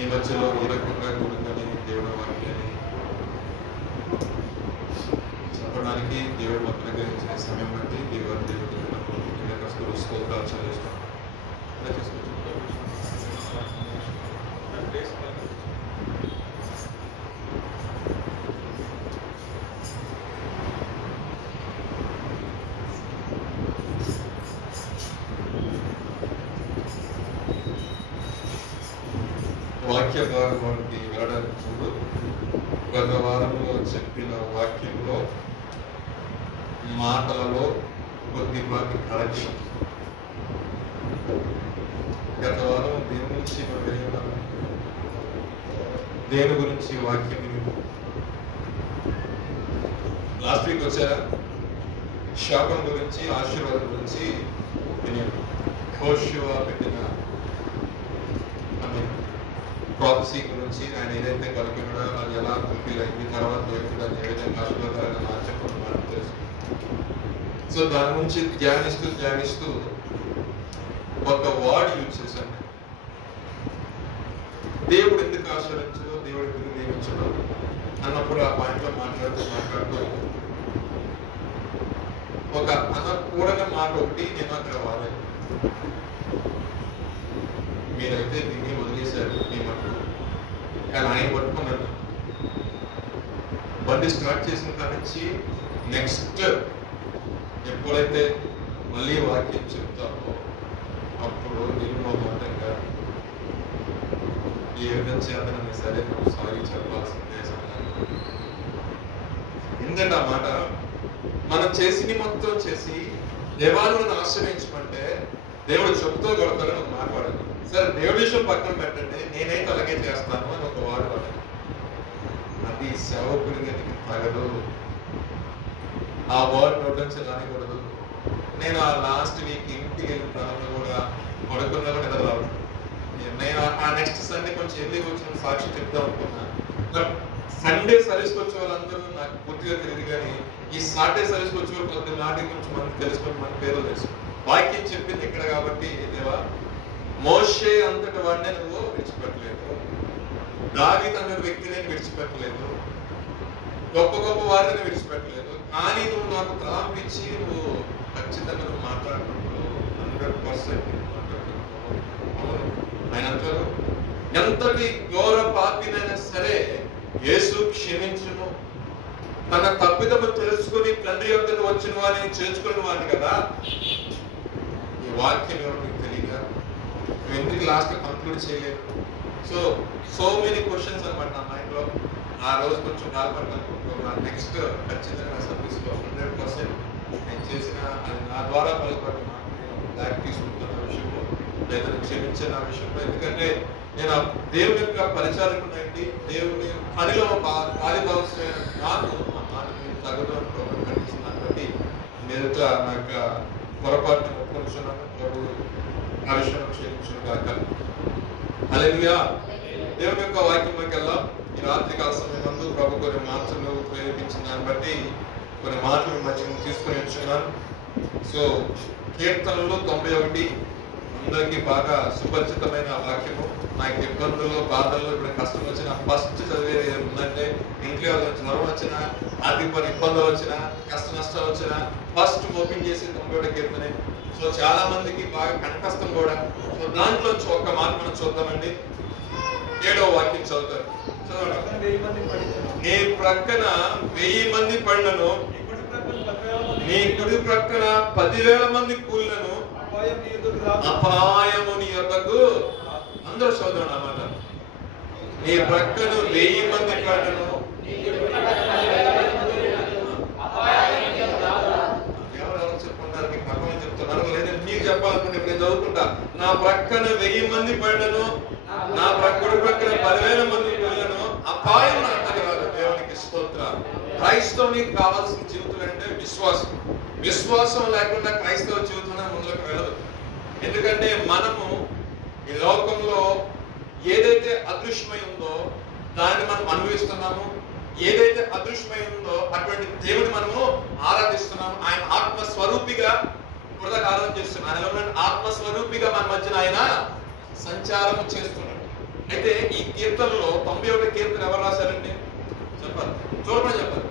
మీ మధ్యలో ఈ రకంగా కూడుకొని దేవుడు వాక్యాన్ని చెప్పడానికి దేవుడు మాకు అనుగ్రహించిన సమయం బట్టి దేవుడు స్తోత్రాలు చెల్లిస్తాం. వాక్య భాగంలోకి వెళ్ళడానికి ముందు గత వారంలో చెప్పిన వాక్యంలో మాటలలో కొద్దిపాటి కరెక్షన్. గత వారం దేని గురించి వాక్యం లాస్ట్ వీక్ వచ్చారా? శాపం గురించి, ఆశీర్వాదం గురించి యెహోషువ పెట్టిన ప్రాఫెసీ గురించి, ఆయన ఏదైతే కలిగినాడో అది ఎలా ఫుల్ఫిల్ అయింది, తర్వాత దేవుడు దాన్ని ఏ విధంగా ఆశీర్వాదాలను మార్చకుండా మనకు తెలుసు. సో దాని నుంచి ధ్యానిస్తూ ఒక వర్డ్ యూజ్ చేశాను. దేవుడు ఎందుకు ఆశీర్వదించడో, దేవుడు ఎందుకు దీవించడో అన్నప్పుడు ఆ పాయింట్లో మాట్లాడుతూ ఒక అనకూడని మాట ఒకటి నేను అక్కడ వాడాను. మీరైతే దీన్ని వదిలేశారు, మీ మట్టు కానీ ఆయన పట్టుకున్నాడు. బండి స్టార్ట్ చేసిన కాడి నుంచి నెక్స్ట్ ఎప్పుడైతే మళ్ళీ వాక్యం చెప్తామో అప్పుడు నిర్మోహంగా ఏ విధంగా చేతనని సరే నువ్వు సారీ చెప్పాల్సిందే. ఎందుకంటే ఆ మాట మనం చేసి మొత్తం చేసి దేవాలను ఆశ్రయించమంటే దేవుడు చెప్తూ కొడతారని ఒక మాట వాడాలి. సరే దేవుడి విషయం పక్కన పెట్టండి, నేనైతే అలాగే చేస్తాను అని ఒక వాడు వాడాలి. అది సేవకుడిగా తగదు, ఆ వర్డ్ నోట్ నుంచి రానికూడదు. నేను ఆ లాస్ట్ వీక్ ఇంటికి వెళ్ళిన తర్వాత కూడా పడుకున్నా కూడా నిద్ర రావడం. నేను ఆ నెక్స్ట్ సండే కొంచెం ఎర్లీగా వచ్చిన సాక్షి చెప్తా అనుకున్నా. బట్ సండే సర్వీస్కి వచ్చే వాళ్ళందరూ నాకు పూర్తిగా తెలియదు, కానీ ఈ సాటర్డే సర్వీస్కి వచ్చే వాళ్ళు కొద్ది నాటికి కొంచెం మనకు తెలుసుకొని మన పేరు తెలుసు. వాక్యం చెప్పింది ఇక్కడ కాబట్టి దేవా, మోషే అంతటి వాడినే నువ్వు విడిచిపెట్టలేదు, దావీదు అనే వ్యక్తిని విడిచిపెట్టలేదు, గొప్ప గొప్ప వారిని విడిచిపెట్టలేదు, కానీ నువ్వు నాకు తలాంపించి నువ్వు ఖచ్చితంగా నువ్వు మాట్లాడుకుంటూ 100% మాట్లాడుకుంటూ. అవును, ఆయన అంటారు, ఎంతటి ఘోర పాపినైనా సరే యేసు క్షమించును, తన తప్పిదము తెలుసుకుని తండ్రి యొక్కకు వచ్చిన వారిని చేర్చుకుని వాడిని కదా. ఈ వాక్యం ఎవరికి తెలియక నువ్వు ఎందుకు లాస్ట్ కంక్లూడ్ చేయలేదు? సో మెనీ క్వశ్చన్స్ అనమాట నా మైండ్లో. ఆ రోజు కొంచెం బాధపడ్డాను. నెక్స్ట్ ఖచ్చితంగా సర్వీస్లో 100% నేను చేసిన అది నా ద్వారా బలపడిన బ్యాక్ తీసుకుంటున్న విషయంలో లేదా క్షమించిన విషయంలో. ఎందుకంటే నేను దేవుని యొక్క పరిచారకునండి, దేవుని పనిలో పాలిభావించిన నాకు ఆ మాట తగదు అని కనిపిస్తున్నాను. బట్టి మీరుతో నా యొక్క పొరపాటును ఒప్పుకొనిచున్నాను. ప్రభు ఆ విషయంలో క్షమించును కాక. హల్లెలూయా. దేవుని యొక్క వాక్యంలోకి వెళ్దాం. ఈ రాత్రి కాల సమయం నందు ప్రభు కొన్ని మాటలు ప్రేరేపించిన దాన్ని బట్టి కొన్ని మాటలు మధ్య తీసుకొని వచ్చున్నాను. సో కీర్తనలు 91 అందరికీ బాగా సుపరిచితమైన వాక్యము. నాకు ఇబ్బందులు, బాధలు, ఇప్పుడు కష్టం వచ్చినా ఫస్ట్ చదివేది ఉందంటే, ఇంట్లో జ్వరం వచ్చినా, ఆర్థిక ఇబ్బందులు వచ్చినా, కష్ట నష్టాలు వచ్చినా ఫస్ట్ ఓపెన్ చేసి 91 కీర్తనే. సో చాలా మందికి బాగా కంఠస్థం కూడా. సో దాంట్లో ఒక్క మాట మనం చూద్దామండి. 7వ వాక్యం చదువుతారు. చదవండి. నీ ప్రక్కన 1000 మంది పడినను, నీ కుడి ప్రక్కన 10,000 మంది కూలినను అపాయము నీ యొద్దకు. అందరూ చదవండి అన్నమాట. నీ ప్రక్కన 1000 మంది పడినను, ఎవరెవరు చెప్పుకుంటారు? మీకు పక్కన చెప్తున్నారు, లేదంటే మీకు చెప్పాలనుకుంటే ఇప్పుడు నేను చదువుకుంటా. నా ప్రక్కన 1000 మంది పడినను, నా కుడి ప్రక్కన 10,000 మంది కూలినను అపాయం నాకు తగలదు. దేవునికి స్తోత్రం. క్రైస్తవునికి కావాల్సిన జీవితం అంటే విశ్వాసం. విశ్వాసం లేకుండా క్రైస్తవ జీవితం ముందుకు వెళ్ళదు. ఎందుకంటే మనము ఈ లోకంలో ఏదైతే అదృశ్యమై ఉందో దాన్ని మనం అనుభవిస్తున్నాము. ఏదైతే అదృశ్యమై ఉందో అటువంటి దేవుని మనము ఆరాధిస్తున్నాము. ఆయన ఆత్మస్వరూపిగా ఇప్పుడు ఆరాధన చేస్తున్నాం. ఆయన ఆత్మస్వరూపిగా మన మధ్యన ఆయన సంచారం చేస్తున్నాడు. అయితే ఈ కీర్తనలో 91 కీర్తన ఎవరు రాశారండి చెప్పాలి, చూడమని చెప్పాలి.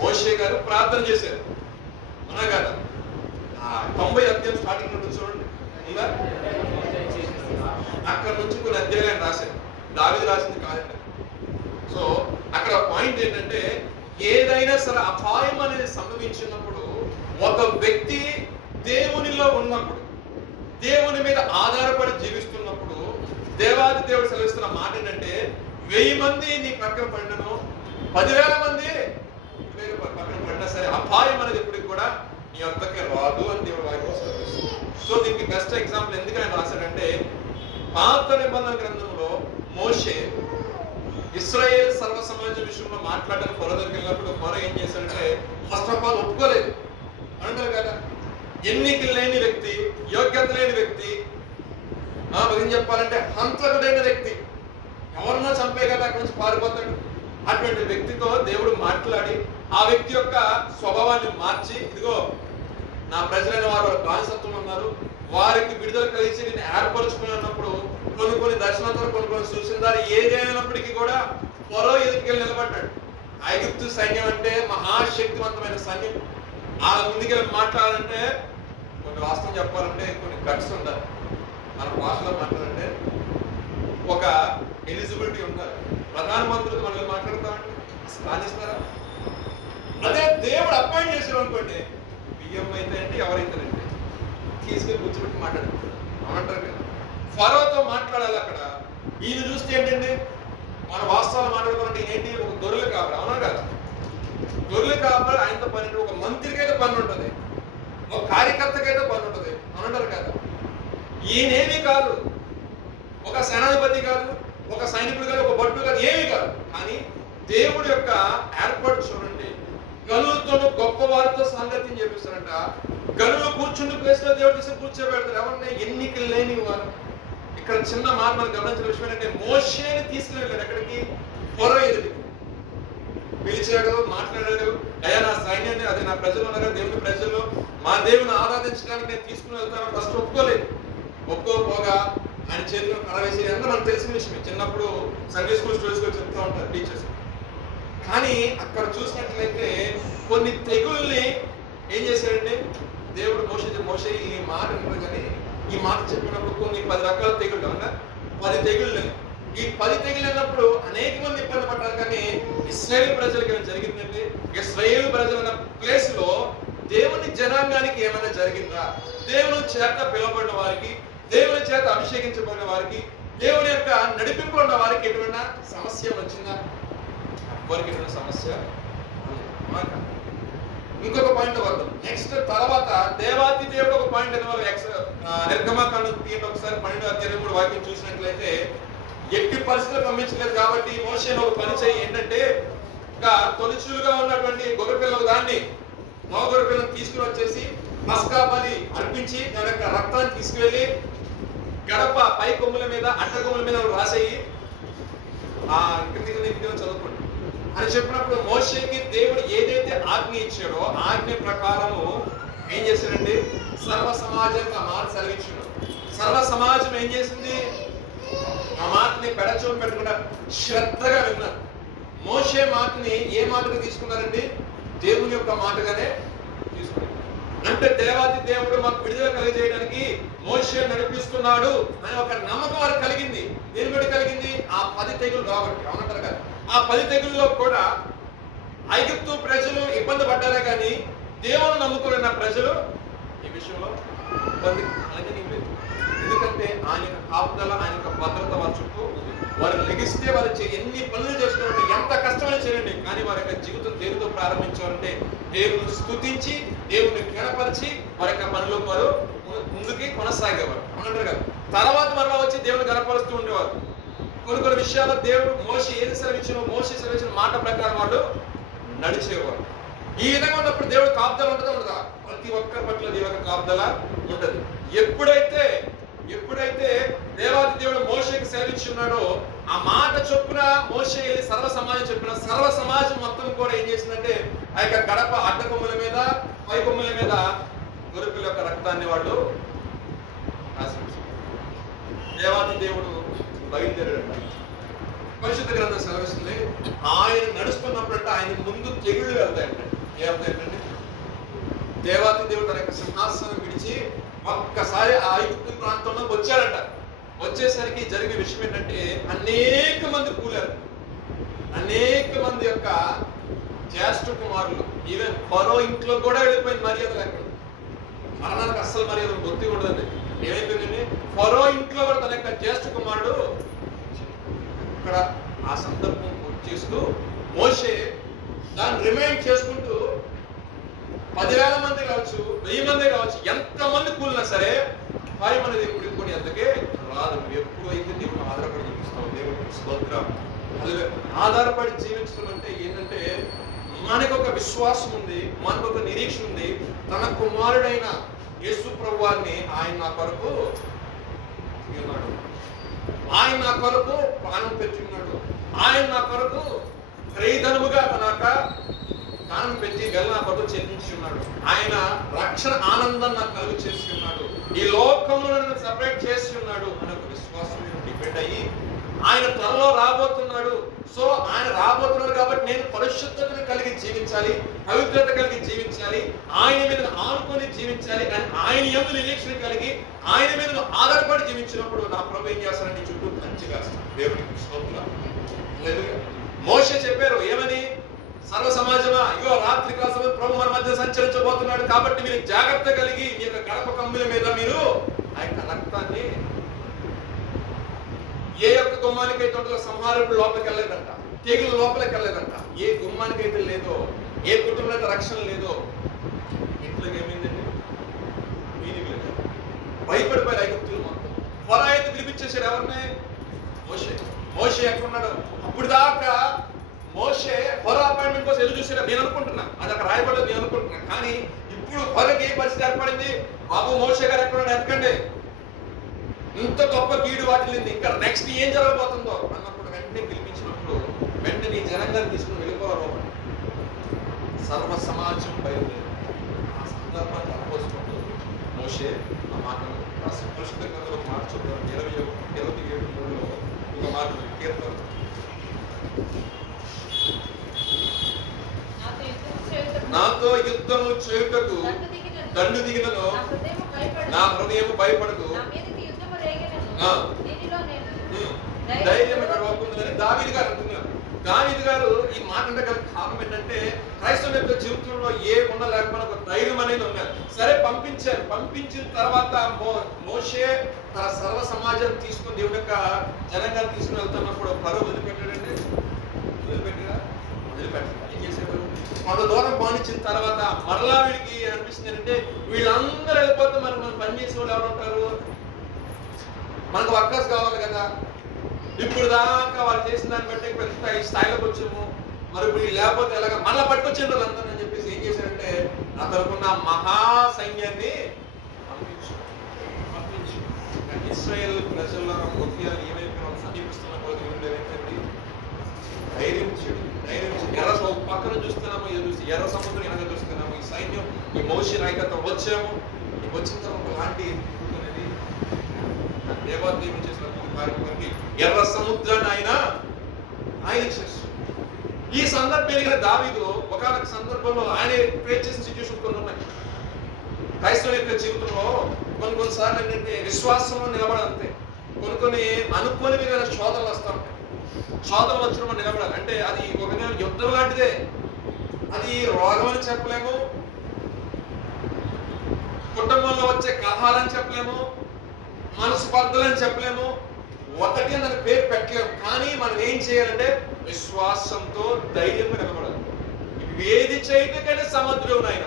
మోషే గారు ప్రార్థన చేశారు, అవునా కదా? 90 అధ్యాయం స్టార్టింగ్ నుండి చూడండి, ఉందా? అక్కడ నుంచి కొన్ని అధ్యాయాలు రాశారు, దావీదు రాసింది కాదండి. సో అక్కడ పాయింట్ ఏంటంటే, ఏదైనా సరే అపాయం అనేది సంభవించినప్పుడు ఒక వ్యక్తి దేవునిలో ఉన్నప్పుడు, దేవుని మీద ఆధారపడి జీవిస్తున్నప్పుడు, దేవాది దేవుడు సెలవిస్తున్న మాట ఏంటంటే, 1000 మంది నీ పక్కన పడినను 10,000 మంది పక్కన పడినా సరే అపాయం అనేది ఎప్పటికి కూడా నీ వద్దకే రాదు అని దేవుడు వాక్యం సెలవిస్తుంది. సో దీనికి బెస్ట్ ఎగ్జాంపుల్ ఎందుకు ఆయన రాశాడంటే, పాత నిబంధన గ్రంథంలో మోషే ఇశ్రాయేల్ సర్వ సమాజం విషయంలో మాట్లాడడానికి ఫరో దగ్గరికి వెళ్ళినప్పుడు ఫరో ఏం చేశాడంటే, ఫస్ట్ ఆఫ్ ఆల్ ఒప్పుకోలేదు అంటారు కదా. ఎన్నికలు లేని వ్యక్తి, యోగ్యత లేని వ్యక్తి, ఏం చెప్పాలంటే హంతకుడైన వ్యక్తి, ఎవరన్నా చంపే కదా అక్కడి నుంచి పారిపోతాడు. అటువంటి వ్యక్తితో దేవుడు మాట్లాడి ఆ వ్యక్తి యొక్క స్వభావాన్ని మార్చి, ఇదిగో నా ప్రజలైన వారు బానిసత్వం ఉన్నారు, వారికి విడుదల కలిసి నేను ఏర్పరచుకున్నప్పుడు కొన్ని దర్శనాలు కొన్ని సూచనలు ఏదైనప్పటికీ కూడా ఫరో ఎదుటికెళ్ళి నిలబడ్డాడు. ఐగుప్తు సైన్యం అంటే మహాశక్తివంతమైన సైన్యం. ఆ ముందుకెళ్ళి మాట్లాడాలంటే కొన్ని వాస్తవం చెప్పాలంటే కొన్ని గట్స్ ఉండాలి. మన భాషలో మాట్లాడాలంటే ఒక ఎలిజిబిలిటీ ఉండాలి. ప్రధానమంత్రులు మనల్ని మాట్లాడతామంటే రాణిస్తారా? అదే దేవుడు అపాయింట్ చేశారు అనుకోండి, బియ్యం అయితే అంటే ఎవరైతేనండి తీసుకెళ్ళి కూర్చోబెట్టి మాట్లాడుతారు, అవునంటారు కదా. ఫరోతో మాట్లాడాలి అక్కడ. ఈయన చూస్తే ఏంటండి, మన వాస్తవాలు మాట్లాడుకోవాలంటే ఏంటి, ఒక గొర్రెలు కావాలి, అవునా కదా? గొర్రెలు కావాలి, ఆయనతో పని, ఒక మంత్రికి అయితే పని ఉంటుంది, ఒక కార్యకర్తకి అయితే పని ఉంటుంది, అవునంటారు కదా. ఈయనేమీ కాదు, ఒక సేనాధిపతి కాదు, ఒక సైనికుడు కాదు, ఒక భటుడు కాదు, ఏమీ కాదు. కానీ దేవుడి యొక్క ఏర్పాటు చూడండి, గనులతోనూ గొప్ప వారితో సాంగత్యం చేపిస్తారంట. గనులు కూర్చుండి ప్లేస్ లో దేవుడు తీసుకుని కూర్చోబెడతారు. ఎవరన్నా ఎన్నికలు లేని వారు. ఇక్కడ చిన్న మాట మనం గమనించిన విషయం ఏంటంటే, మోషేని తీసుకుని వెళ్ళాడు ఎక్కడికి, ఫరో ఎదుటికి పిలిచాడు, మాట్లాడాడు. అయ్యా నా సైన్యాన్ని, అది నా ప్రజలు ఉన్నారు, దేవుని ప్రజలు, మా దేవుని ఆరాధించడానికి నేను తీసుకుని వెళ్తాను. ఫస్ట్ ఒప్పుకోలేదు. ఒప్పుకోపోగా ఆయన చేతిలో కర్ర వేసి, ఎంత మనకు తెలిసిన విషయమే, చిన్నప్పుడు సండే స్కూల్ స్టోరీస్ కూడా చెప్తూ ఉంటారు టీచర్స్. కానీ అక్కడ చూసినట్లయితే కొన్ని తెగుల్ని ఏం చేశాడంటే దేవుడు మోషే ఈ మాట అంటారు. కానీ ఈ మాట చెప్పినప్పుడు కొన్ని 10 రకాల తెగుళ్ళు అన్నా, 10 తెగుళ్ళు. ఈ 10 తెగులు అన్నప్పుడు అనేక మంది ఇబ్బంది పడ్డారు. కానీ ఇశ్రాయేలు ప్రజలకి ఏమైనా జరిగిందంటే, ఇశ్రాయేలు ప్రజలు అన్న ప్లేస్ లో దేవుని జనాంగానికి ఏమైనా జరిగిందా? దేవుని చేత పిలువబడిన వారికి, దేవుని చేత అభిషేకించబడిన వారికి, దేవుని యొక్క నడిపింపు ఉన్న వారికి ఎటువంటి సమస్య వచ్చిందా? వారికి ఎటువంటి సమస్య. ఇంకొక పాయింట్ వద్దాం. నెక్స్ట్ తర్వాత దేవాతి దేవుడు ఒక పాయింట్ అనే నిర్గమకాండం తీయండి ఒకసారి, 12వ అధ్యాయం 3 వాక్యం చూసినట్లయితే, ఎట్టి పరిస్థితులు పంపించలేదు కాబట్టి మోషేను ఒక పని చేయి, ఏంటంటే ఇంకా తొలిచూలుగా ఉన్నటువంటి గొర్రెపిల్ల దాన్ని, మగ గొర్రెపిల్లను తీసుకుని వచ్చేసి పస్కా బలి అర్పించి దాని యొక్క రక్తాన్ని తీసుకువెళ్ళి గడప పై కొమ్ముల మీద, అడ్డ కొమ్ముల మీద రాసేయి, ఇంటికి చదువుకోండి అని చెప్పినప్పుడు, మోషేకి దేవుడు ఏదైతే ఆజ్ఞ ఇచ్చాడో ఆజ్ఞ ప్రకారము ఏం చేశాడండి, సర్వ సమాజంగా మాట సెలవిచ్చాడు. సర్వ సమాజం ఏం చేసింది, ఆ మాటని పెడచోని పెట్టకుండా శ్రద్ధగా విన్నారు. మోషే మాటని ఏ మాటగా తీసుకున్నారండి, దేవుని యొక్క మాటగానే తీసుకున్నారు. అంటే దేవాది దేవుడు మాకు విడుదల కలిగజేయడానికి మోషే నడిపిస్తున్నాడు అనే ఒక నమ్మకం వారికి కలిగింది. దేని బట్టి కలిగింది, ఆ 10 తెగులు కాబట్టి, అవునంటారు కదా. ఆ 10 తెగుల్లో కూడా ఐగుప్తు ప్రజలు ఇబ్బంది పడ్డారే కానీ దేవుని నమ్ముకున్న ప్రజలు ఈ విషయంలో ఇబ్బంది కలగలేదు. ఎందుకంటే ఆయన యొక్క కాపుదల, ఆయన యొక్క భద్రత వారి చుట్టూ ఉంది. వారు లెగిస్తే వారు ఎన్ని పనులు చేస్తున్నారంటే, ఎంత కష్టమైనా చేయండి, కానీ వారి యొక్క జీవితం దేవుడితో ప్రారంభించారంటే దేవుని స్తుతించి, దేవుని గణపరిచి వారి యొక్క పనులు వారు ముందుకి కొనసాగేవారు, అవునంటారు కదా. తర్వాత మరలా వచ్చి దేవుని గణపరుస్తూ ఉండేవారు. కొన్ని విషయాల్లో దేవుడు మోషే ఏది సెలవిచ్చినో, మోషే సెలవిచ్చిన మాట ప్రకారం వాళ్ళు నడిచేవారు. ఈ విధంగా ఉన్నప్పుడు దేవుడు కాపుదల ఉంటుందా ఉండదా? ప్రతి ఒక్కరి పట్ల దేవుని కాపుదల ఉంటది. ఎప్పుడైతే దేవాది దేవుడు మోషేకి సెలవిచ్చున్నాడో ఆ మాట చొప్పున మోషే వెళ్ళి సర్వ సమాజం చెప్పిన, సర్వ సమాజం మొత్తం కూడా ఏం చేసిందంటే, ఆ యొక్క గడప అడ్డ కొమ్ముల మీద, పై కొమ్ముల మీద గొర్రెపిల్ల యొక్క రక్తాన్ని వాళ్ళు రాసి దేవాది దేవుడు బయలుదేరాడు. పరిశుద్ధ గ్రంథం సెలవిస్తుంది, ఆయన నడుస్తున్నప్పుడంటే ఆయన ముందు తెగుళ్ళు వెళ్తాయంటే. ఏమవుతాయంటే, దేవాది దేవుడు తన యొక్క సింహాసనం విడిచి ఒక్కసారి ఆ ఐగుప్తు ప్రాంతంలోకి వచ్చాడంట. వచ్చేసరికి జరిగే విషయం ఏంటంటే, అనేక మంది కూలారు. అనేక మంది యొక్క జ్యేష్ఠ కుమారులు, ఈవెన్ ఫరో ఇంట్లో కూడా వెళ్ళిపోయింది మర్యాద లేకుండా. మరణానికి అస్సలు మర్యాద గుర్తు కూడదండి. ఏమైపోయిందండి, ఫరో ఇంట్లో కూడా తన యొక్క జ్యేష్ఠ కుమారుడు. ఇక్కడ ఆ సందర్భం చేస్తూ మోషే దాన్ని రిమైండ్ చేసుకుంటూ 10,000 మంది కావచ్చు, 1000 మంది కావచ్చు, ఎంతమంది కూలినా సరే భయం అనేది ఎప్పుడు కొన్ని అంతకే రాదు. ఎప్పుడు అయితే దేవుడు ఆధారపడి జీవిస్తావు. దేవుడికి స్తోత్రం. ఆధారపడి జీవించడం అంటే ఏంటంటే, మనకు ఒక విశ్వాసం ఉంది, మనకు ఒక నిరీక్షణ ఉంది. తన కుమారుడైన యేసు ప్రభువాన్ని ఆయన నా కొరకు ఉన్నాడు, ఆయన నా కొరకు ప్రాణం పెట్టి ఉన్నాడు, ఆయన నా కొరకు క్రయధనముగా తన ప్రాణం పెట్టి వెళ్ళి నా కొరకు చెల్లించి ఉన్నాడు, ఆయన రక్షణ ఆనందం నాకు కలుగు చేసి ఉన్నాడు, ఈ లోకంలో నన్ను సపరేట్ చేసి ఉన్నాడు అనే ఒక విశ్వాసం డిపెండ్ అయ్యి ఆయన త్వరలో రాబోతున్నాడు. సో ఆయన రాబోతున్నాడు కాబట్టి నేను పరిశుద్ధతను కలిగి జీవించాలి, పవిత్రత కలిగి జీవించాలి, ఆయన మీద ఆనుకొని జీవించాలి. కానీ ఆయన యందు నిరీక్షణ కలిగి ఆయన మీద ఆధారపడి జీవించినప్పుడు నా ప్రభు ఏం చేస్తానంటే చుట్టూ కంచి వేస్తాను. దేవుడికి స్తోత్రం. మోషే చెప్పారు ఏమని, సర్వ సమాజమా, ఇగో రాత్రి కాల సమయం ప్రభు మన మధ్య సంచరించబోతున్నాడు కాబట్టి మీరు జాగ్రత్త కలిగి మీ యొక్క గడప కమ్ముల మీద మీరు ఆ యొక్క రక్తాన్ని, ఏ యొక్క గుమ్మానికైతే ఉంటుందో సంహారకుడు లోపలికి వెళ్ళలేదంట, తెగులు లోపలికి వెళ్ళలేదంట. ఏ గుమ్మానికైతే లేదో, ఏ కుటుంబంలో రక్షణ లేదో, ఇంట్లో ఏమైందండి, వీధికి లేదు. భయపడిపోయారు ఐగుప్తులు మొత్తం. ఫరో అయితే పిలిపించేసాడు ఎవరిని, మోషే. మోషే ఎక్కడున్నాడు? అప్పుడు దాకా మోషే ఫరో అపాయింట్మెంట్ కోసం ఎదురు చూసాడు నేను అనుకుంటున్నా, అది అక్కడ రాయబడలేదు నేను అనుకుంటున్నా. కానీ ఇప్పుడు ఫరోకి ఏ పరిస్థితి ఏర్పడింది, బాబు మోషే గారు ఎక్కడున్నాడు ఎక్కడండి, ఇంత గొప్ప కీడు వాటిల్లింది, ఇంకా నెక్స్ట్ ఏం జరగబోతుందో అన్నప్పుడు వెంటనే పిలిపించినప్పుడు వెంటనే ఈ జనంగాన్ని తీసుకుని వెళ్ళిపోవాలి. సర్వ సమాజం బయలుదేరి ఆ సందర్భాన్ని తలపోసుకుంటూ మోషే ఆ మాటను పరిశుద్ధ గ్రంథంలో ఒక మాట చూద్దాం. 27:3 ఒక మాట కీర్తన, నాతో యుద్ధము చేయుటకు దండు దిగినను నా హృదయం భయపడదు, ధైర్యం ఇక్కడ దావీదు గారు అంటున్నారు. దావీదు గారు ఈ మాట అంటే కారణం ఏంటంటే, క్రైస్తవ యొక్క జీవితంలో ఏ ఉన్నా లేకపోయినా ఒక ధైర్యం అనేది ఉన్నారు. సరే పంపించారు, పంపించిన తర్వాత మోషే తన సర్వ సమాజం తీసుకుని దేవుని యొక్క జనంగా తీసుకుని వెళ్తున్నప్పుడు ఫరో వదిలిపెట్టాడండి, వదిలిపెట్టా ఏం చేసేవారు, కొంత దూరం పానించిన తర్వాత మరలా వీడికి అనిపిస్తుంది ఏంటంటే, వీళ్ళందరూ వెళ్ళిపోతే మరి మనం పనిచేసే వాళ్ళు ఎవరు ఉంటారు, మనకు వర్కర్స్ కావాలి కదా. ఇప్పుడు దాకా వాళ్ళు చేసిన దాన్ని బట్టి పెద్ద ఈ స్థాయిలోకి వచ్చాము, మరి ఇప్పుడు లేకపోతే ఎలాగా మళ్ళీ పట్టుకొచ్చిన వాళ్ళందరూ అని చెప్పేసి ఏం చేశారంటే, అతనుకున్న మహా సైన్యాన్ని పంపించు. ఇశ్రాయేల్ ప్రజల ఉద్యోగాలు ఏమైపోయినా సమీపిస్తున్న కొద్ది ఏమైపోయింది, ధైర్యం చేయడం. ఎర్ర పక్కన చూస్తున్నాము, ఎర్ర సముద్రం వెనక చూస్తున్నాము, ఈ సైన్యం ఈ మోషే నాయకత్వం వచ్చాము. ఈ వచ్చిన తర్వాత లాంటి దేవాదేవుడు చేసిన కార్యక్రమానికి ఎర్ర సముద్రాన్ని ఆయన చేస్తారు. ఈ సందర్భం దావీదు ఒకనొక సందర్భంలో ఆయన క్రియేట్ చేసిన సిచ్యువేషన్ కొన్ని ఉన్నాయి. క్రైస్తవ యొక్క జీవితంలో కొన్నిసార్లు ఏంటంటే విశ్వాసంలో నిలబడాలంటే కొన్ని అనుకోని విధంగా శోధనలు వస్తూ ఉంటాయి. శోధనలు వచ్చినప్పుడు నిలబడాలి అంటే అది ఒక యుద్ధం లాంటిదే. అది రోగం అని చెప్పలేము, కుటుంబంలో వచ్చే కలహాలని చెప్పలేము, మనసు పద్ధతులని చెప్పలేము, ఒకటి అని పేరు పెట్టలేము. కానీ మనం ఏం చేయాలంటే విశ్వాసంతో ధైర్యంగా నిలబడాలి. ఏది చేయటకంటే సముద్రం ఆయన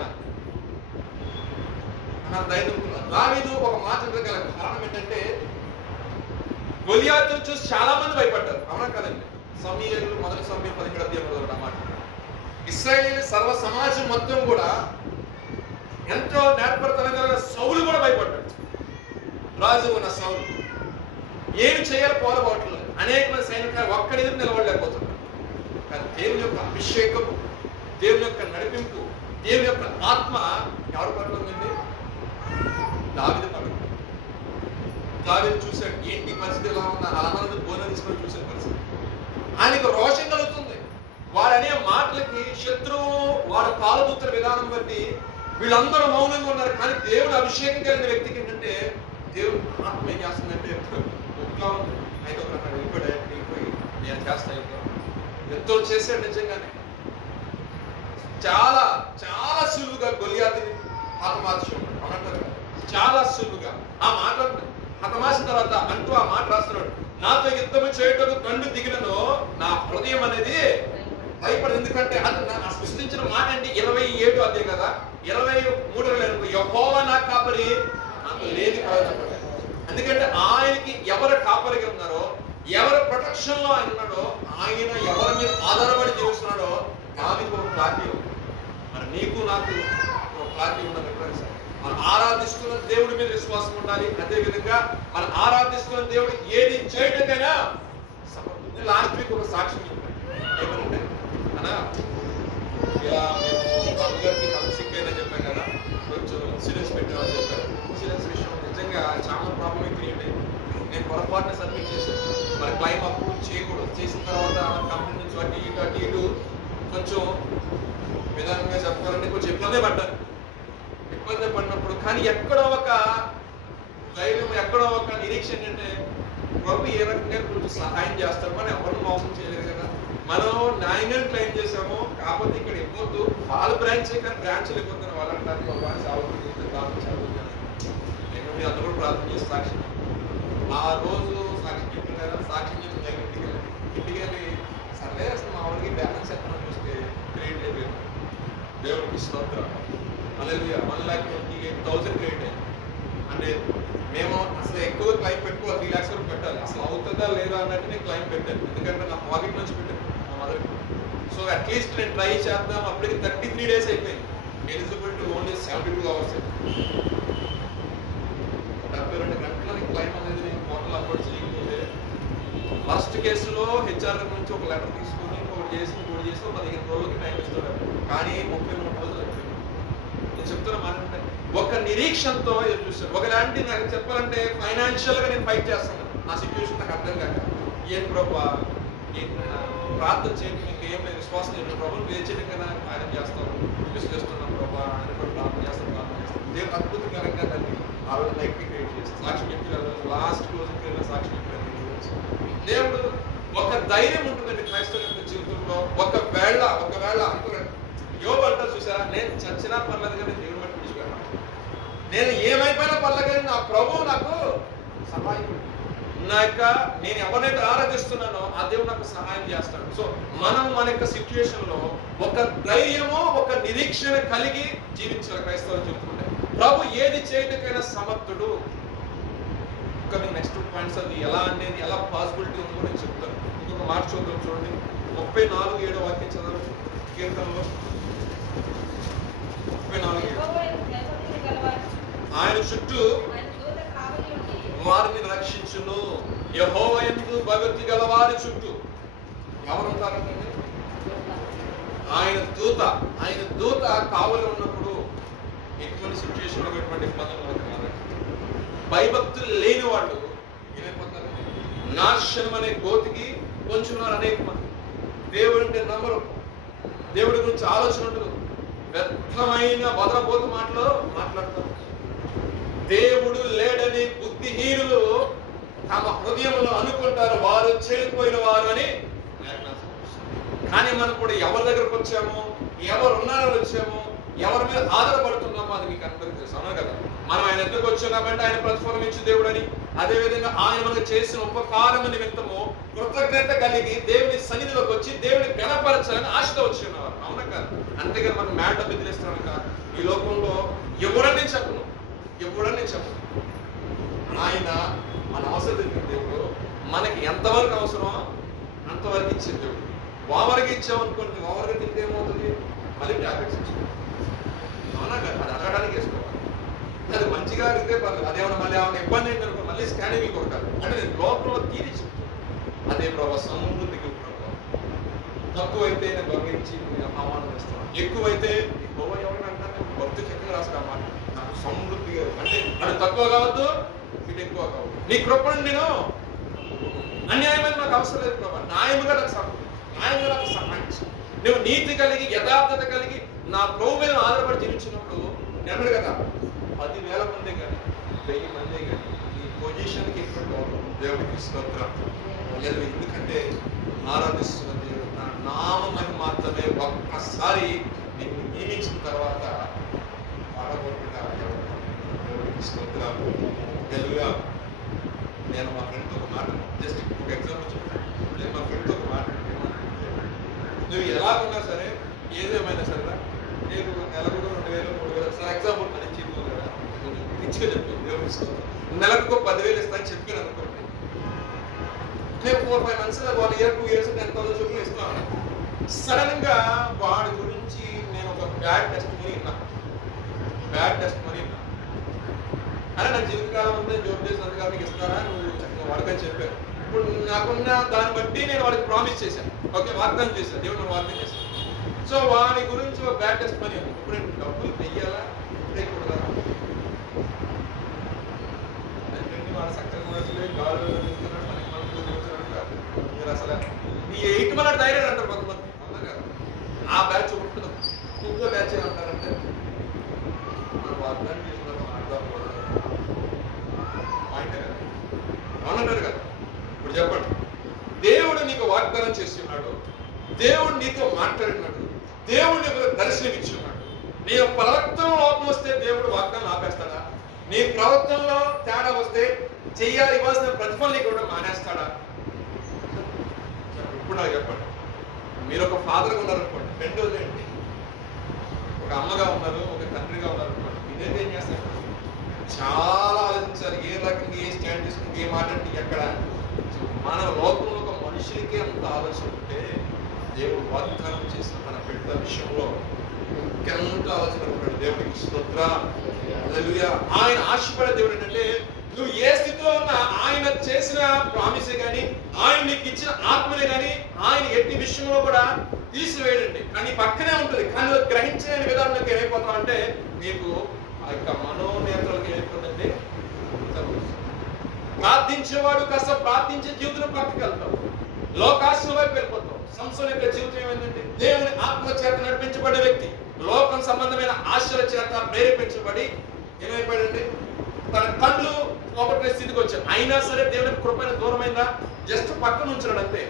ధైర్యం. దావీదు ఒక మాట గల కారణం ఏంటంటే, గొలియాతును చూసి చాలా మంది భయపడ్డారు, అవునా కదండి. సమూయేలు మొదటి సమూయేలు 17వ అధ్యాయంలో అన్నమాట. ఇశ్రాయేలు సర్వ సమాజం మొత్తం కూడా ఎంతో నేర్పరతనంగా సౌలు కూడా భయపడ్డాడు. రాజు ఉన్న సౌలు ఏమి చేయాలి పోలబోట్లేదు, అనేక మంది సైనికులు ఒక్కడి ఎదురు నిలబడలేకపోతున్నారు. కానీ దేవుని యొక్క అభిషేకం, దేవుని యొక్క నడిపింపు, దేవుని యొక్క ఆత్మ ఎవరు పడుతుందండి, దావీదు పడుతుంది. దావీదు చూశాడు, ఏంటి పరిస్థితి ఎలా ఉన్నా అలానే బోనం తీసుకొని చూసిన పరిస్థితి. ఆయనకు రోషం కలుగుతుంది. వాడనే మాటలకి శత్రువు వాడు కాలుదూతున్న విధానం బట్టి వీళ్ళందరూ మౌనంగా ఉన్నారు. కానీ దేవుడు అభిషేకం కలిగిన వ్యక్తికి ఏంటంటే దేవుడు ఆత్మ ఏం చేస్తుందంటే ఒక్క అయితే ఒక వెళ్ళిపోయి నేను చేస్తా ఎంతో చేశాడు. నిజంగానే చాలా చాలా సులువుగా గొలియాతిని హతమార్చాడు. అనంటారు చాలా సులువుగా ఆ మాట హతమార్చిన తర్వాత అంటూ ఆ మాట రాస్తున్నాడు, నాతో యుద్ధము చేయటకు కన్ను దిగినను నా హృదయం అనేది భయపడదు. ఎందుకంటే అది నా సృష్టించిన మాట అంటే 27 అదే కదా, 23 యెహోవా నా కాపరి నాకు లేదు కాదు. ఎందుకంటే ఆయనకి ఎవరు కాపరిగా ఉన్నారో, ఎవరు ప్రొటెక్షన్ లో ఆయన ఉన్నాడో, ఆయన ఎవరి మీద ఆధారపడి జీవిస్తున్నాడో దానికి ఒక క్లారిటీ ఉంది. మరి నీకు నాకు ఒక క్లారిటీ ఉన్నది. మనం ఆరాధిస్తున్న దేవుడి మీద విశ్వాసం ఉండాలి. అదే విధంగా మనం ఆరాధిస్తున్న దేవుడు ఏది చేయటకైనా సమర్థుడు. లాస్ట్ వీక్ ఒక సాక్ష్యం చెప్పాను. ఏమంటే అన్నా ఇలా మేము అందరికి సిక్ అయిందని చెప్పాం కదా, కొంచెం ఇన్సూరెన్స్ పెట్టామని చెప్పారు. ఇన్సూరెన్స్ విషయం నిజంగా చాలా ప్రాబ్లం క్రియేట్ అయింది. నేను పొరపాటున సబ్మిట్ చేశాను. మరి క్లైమ్ అప్రూవ్ చేయకూడదు. చేసిన తర్వాత కంపెనీ నుంచి అటు ఇటు కొంచెం విధానంగా చెప్పాలంటే కొంచెం ఇబ్బంది పడినప్పుడు కానీ ఎక్కడో ఒక ధైర్యం, ఎక్కడో ఒక నిరీక్షణ ఏంటంటే ప్రభు ఏ రకంగా కొంచెం సహాయం చేస్తారు. మనం ఎవరిని మోసం చేయలేదు కదా, మనం న్యాయంగా క్లెయిమ్ చేసాము. కాకపోతే ఇక్కడ ఇవ్వద్దు, వాళ్ళ బ్రాంచ్ కానీ బ్రాంచ్లు ఇవ్వద్దు వాళ్ళంటారు. నేను అందరూ కూడా ప్రార్థన చేసి సాక్షి ఆ రోజు సాక్షి చెప్పిన కదా, సాక్షి చెప్పిన ఇంటికి వెళ్ళి సరే అసలు మా వాళ్ళకి బ్యాలెన్స్ ఎక్కడ చూస్తే క్రియేట్ అయిపోయింది. దేవుడికి స్తోత్రం. అలాగే 1,28,000 క్రియేట్ అయింది. అంటే మేము అసలు ఎక్కువ క్లైమ్ పెట్టుకో 3 lakhs వరకు పెట్టాలి. అసలు అవుతుందా లేదా అన్నట్టు నేను క్లైమ్ పెట్టాను. ఎందుకంటే నా పాకెట్ నుంచి పెట్టాను మా మదర్కి. సో అట్లీస్ట్ నేను ట్రై చేద్దాం. అప్పటికి 33 days అయిపోయింది. Eligible to only 72 hours. 72 గంటలకి క్లైమ్ అనేది నేను పోర్టల్ అప్లోడ్ చేయకపోతే ఫస్ట్ కేసులో హెచ్ఆర్ నుంచి ఒక లెటర్ తీసుకొని ఇంకోటి చేసి 15 రోజులకి టైం ఇస్తారు. కానీ 33 రోజులు అయిపోయింది. నేను చెప్తున్నా మాట ఒక నిరీక్షణతో ఎదురు చూస్తాను. ఒకలాంటి నాకు చెప్పాలంటే ఫైనాన్షియల్ గా నేను ఫైట్ చేస్తాను. నా సిచ్యువేషన్ నాకు అర్థం కాక ఏం ప్రభా ప్రార్థన చేయండి, మీకు ఏం లేదు విశ్వాసం లేదు ప్రభు వేచేయడం కదా ఆయన చేస్తాను విశ్వసిస్తున్నాం ప్రభా ఆయన కూడా ప్రార్థన చేస్తాను. దేవుడు అద్భుతకరంగా దాన్ని ఆ రోజు లైఫ్ క్రియేట్ చేస్తాను. సాక్షి చెప్పి లాస్ట్ క్లోజింగ్ సాక్షి చెప్పి దేవుడు ఒక ధైర్యం ఉంటుందండి క్రైస్తవ యొక్క జీవితంలో. ఒకవేళ అనుకున్నాడు యోబు అంటారు చూసారా, నేను చచ్చినా పర్లేదు కానీ దేవుడు బట్టి విడిచిపెట్టాను, నేను ఏమైపోయినా పర్లేదు కానీ నా ప్రభువు నాకు సహాయకుడు. నేను ఎవరినైతే ఆరాధిస్తున్నానో ఆ దేవుడు నాకు సహాయం చేస్తాడు. సో మనం మన యొక్క సిచ్యువేషన్ లో ఒక ధైర్యము, ఒక నిరీక్షణ కలిగి జీవించాలి క్రైస్తవ జీవితంలో. ప్రభు ఏది చేయడానికైనా సమర్థుడు. ఇంకా నెక్స్ట్ పాయింట్స్ అది ఎలా అనేది ఎలా పాసిబిలిటీ ఉందో నేను చెప్తాను. ఇంకొక మాట చూద్దాం చూడండి. 34:7 వాక్యం చదవచ్చు కీర్తనలో. 34:7 ఆయన చుట్టూ వారిని రక్షించును. యెహోవా యందు భక్తి గల వారి చుట్టూ ఎవరు ఉంటారంటే ఆయన దూత కావలి ఉన్నప్పుడు ఎటువంటి సిచ్యువేషన్ లో ఎటువంటి ఇబ్బందులు కాదు. భయభక్తులు లేని వాళ్ళు ఏమైపోతారంటే నాశనం అనే గోతికి కొంచెం అనేక మంది. దేవుడు అంటే నమ్మరు, దేవుడి గురించి ఆలోచన ఉండదు, వ్యర్థమైన వదలబోతు మాటలు మాట్లాడతారు. దేవుడు లేడని బుద్ధిహీనులు తమ హృదయంలో అనుకుంటారు వారు చెడిపోయిన వారు అని. కానీ మనం కూడా ఎవరి దగ్గరకు వచ్చామో, ఎవరు ఉన్నారని వచ్చామో, ఎవరి మీద ఆధారపడుతున్నామో అది మీకు అందరికీ తెలుసు. అవునా కదా? మనం ఆయన ఎందుకు వచ్చున్నామంటే ఆయన ప్రతిఫలం ఇచ్చి దేవుడు అని. అదేవిధంగా ఆయన మనకు చేసిన ఉపకారం నిమిత్తము కృతజ్ఞత కలిగి దేవుని సన్నిధిలోకి వచ్చి దేవుని గణపరచాలని ఆశతో వచ్చి ఉన్నవారు. అవునా కాదు? అంతేగాని మనం మేట బెదిరిస్తున్నాను కాదు. ఈ లోకంలో ఎవరని చెప్పను. ఆయన మన అవసరం తెలిసిన దేవుడు. మనకి ఎంతవరకు అవసరమో అంతవరకు ఇచ్చే దేవుడు. ఓవర్గా ఇచ్చామనుకోండి, ఓవర్గా తింటే ఏమవుతుంది? మళ్ళీ ట్యాబ్లెట్స్ ఇచ్చాం. అవునా కదా? అది అడగడానికి వేసుకోవాలి. అది మంచిగా అడిగితే పర్లేదు. అదేమన్నా మళ్ళీ ఏమైనా ఇబ్బంది అయిందనుకో మళ్ళీ స్కానింగ్ కొట్టాలి. అంటే నేను లోపల తీరి చెప్తాను. అదే ప్రభావ సమృద్ధికి ప్రభావం. తక్కువైతే నేను గమనించి అవమానం చేస్తాను, ఎక్కువైతే ఎవరైనా అంటారు భక్తి చక్కగా రాసిన మాట, నాకు సమృద్ధిగా అంటే అది తక్కువ కావద్దు, ఇది ఎక్కువ కావద్దు. నీ కృపను నేను అన్యాయమైన నాకు అవసరం లేదు ప్రభా, న్యాయముగా నాకు సహాయం చేయి. నువ్వు నీతి కలిగి యథార్థత కలిగి నా ప్రభు మీద ఆధారపడి జీవించినప్పుడు నేను కదా 10,000 మంది కానీ 1000 మంది కానీ ఈ పొజిషన్కి ఎక్కువ దేవుడికి స్తోత్రం. ఎందుకంటే ఆరాధిస్తున్న దేవుడు నా నామని మాత్రమే ఒక్కసారి నిన్ను నియమించిన తర్వాత ఆడగొట్టుగా దేవుడికి స్తోత్రం. తెలుగుగా నేను మా ఫ్రెండ్తో ఒక మాట, జస్ట్ ఒక ఎగ్జాంపుల్ చెప్తాను. నేను మా ఫ్రెండ్తో ఒక మాట, నువ్వు ఎలా ఉన్నా సరే ఏదేమైనా సరే నేను నెలకు 2,000 3,000 సార్ ఎగ్జాంపుల్ అని చెప్పు కదా, రిచ్గా చెప్పాను దేవుడికి స్తోత్రం. నెలకు 10,000 ఇస్తాను చెప్పాను అనుకోండి, నేను 4-5 months 1 year 2 years 10,000 చొప్పున ఇస్తాను. సడన్ గా వాడి గురించి నేను ఒక బ్యాడ్ టెస్ట్ మనీ అని నా జీవితకాలం అంతా జోబ్ చేసినందుకు మీకు ఇస్తారా, నువ్వు వాడికని చెప్పాను. ఇప్పుడు నాకున్న దాన్ని బట్టి నేను వాడికి ప్రామిస్ చేశాను, ఓకే వాగ్దానం చేశాను, దేవుడు నువ్వు వాగ్దానం చేశాను. సో వాడి గురించి ఒక బ్యాడ్ టెస్ట్ మనీ ఉంది. ఇప్పుడు నేను డబ్బులు వెయ్యాలా వేయకూడదా? వాడు సక్సెస్ గాలు వెళ్తున్నాడు, మీరు అసలు నీ 8 months ధైర్యం అంటారు కొంతమంది, అవునా కదా? ఆ బ్యాచ్ ఉంటుంది, ఇంకో బ్యాచ్ ఏమంటారంటే మనం వాగ్దానం చేసినప్పుడు మాట్లాడకూడదు పాయింట్ కదా, అవునంటారు కదా. ఇప్పుడు చెప్పండి, దేవుడు నీకు వాగ్దానం చేస్తున్నాడు, దేవుడు నీతో మాట్లాడినాడు, దేవుడు నీకు దర్శనం ఇచ్చున్నాడు. నీ ప్రవర్తనలో లోపం వస్తే దేవుడు వాగ్దానం ఆపేస్తాడా? నీ ప్రవర్తనలో తేడా వస్తే ఇవ్వాల్సిన ప్రతిఫలం నీకు కూడా మానేస్తాడా? ఇప్పుడు నాకు చెప్పండి, మీరు ఒక ఫాదర్గా ఉన్నారనుకోండి, రెండోదేంటి, ఒక అమ్మగా ఉన్నారు, ఒక తండ్రిగా ఉన్నారు అనుకోండి, ఇదైతే ఏం చేస్తారు? చాలా ఆలోచించారు, ఏ రకంగా ఏ స్టాండ్ తీసుకుని ఏ మాట్లాడి ఎక్కడ. మన లోకంలో ఒక మనుషులకి అంత ఆలోచన ఉంటే దేవుడు వాగ్దానం చేసిన తన బిడ్డ విషయంలో ఇంకెంత ఆలోచన ఉంటాడు. దేవుడికి స్తోత్రం. హల్లెలూయా. ఆయన ఆశపడే దేవుడు ఏంటంటే నువ్వు ఏ స్థితిలో ఉన్నా ఆయన చేసిన ప్రామిసే కానీ ఆయన నీకు ఇచ్చిన ఆత్మనే కానీ ఆయన ఎట్టి విషయంలో కూడా తీసివేయడండి, కానీ పక్కనే ఉంటుంది. కానీ నువ్వు గ్రహించే విధానంలోకి ఏమైపోతావు అంటే నీకు ఆ యొక్క మనోనేత్రాలకు ఏమైపోతుందండి, ప్రార్థించేవాడు కాస్త ప్రార్థించే జీవితం పక్కకి వెళ్తావు, లోకాశల వైపు వెళ్ళిపోతావు. సంసోను యొక్క జీవితం ఏమైందండి, దేవుని ఆత్మ చేత నడిపించబడే వ్యక్తి లోకం సంబంధమైన ఆశల చేత ప్రేరేపించబడి ఏమైపోయాడండి, తన కళ్ళు పోగొట్టే స్థితికి వచ్చాడు. అయినా సరే దేవునికి కృపైన దూరమైందా, జస్ట్ పక్కన ఉంచాడు అంతే.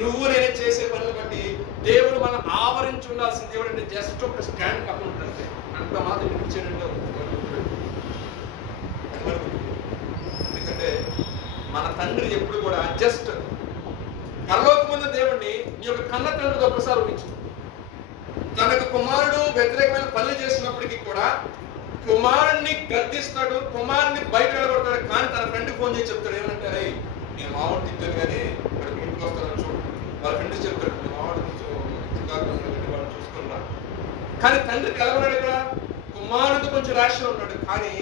నువ్వు నేనే చేసే పనులు బట్టి దేవుడు మనం ఆవరించి ఉండాల్సిన దేవుడు అంటే జస్ట్ ఒక స్టాండ్ పక్కన ఉంటుంది, అంత మాత్రం ఇచ్చేటంటే. ఎందుకంటే మన తండ్రి ఎప్పుడు కూడా జస్ట్ పరలోకమున్న దేవుడిని నీ యొక్క కన్న తండ్రితో ఒక్కసారి ఊహించు. తన యొక్క కుమారుడు వ్యతిరేకమైన పనులు చేసినప్పటికీ కూడా కుమారుణ్ణి గద్దిస్తాడు, కుమారుని బయట వెళ్ళగొడతాడు. కానీ తన ఫ్రెండ్ ఫోన్ చేసి చెప్తాడు, ఏమంటే అరే నేను మావాడు తిట్టాను కానీ ఇక్కడ ఇంటికి వస్తాను చూడు. వాళ్ళ ఫ్రెండ్స్ చెప్తాడు, మీ మావాడు వాళ్ళు చూసుకున్నా. కానీ తండ్రికి ఎలా ఉన్నాడు ఇక్కడ, కుమారుడితో కొంచెం ర్యాష్గా ఉన్నాడు. కానీ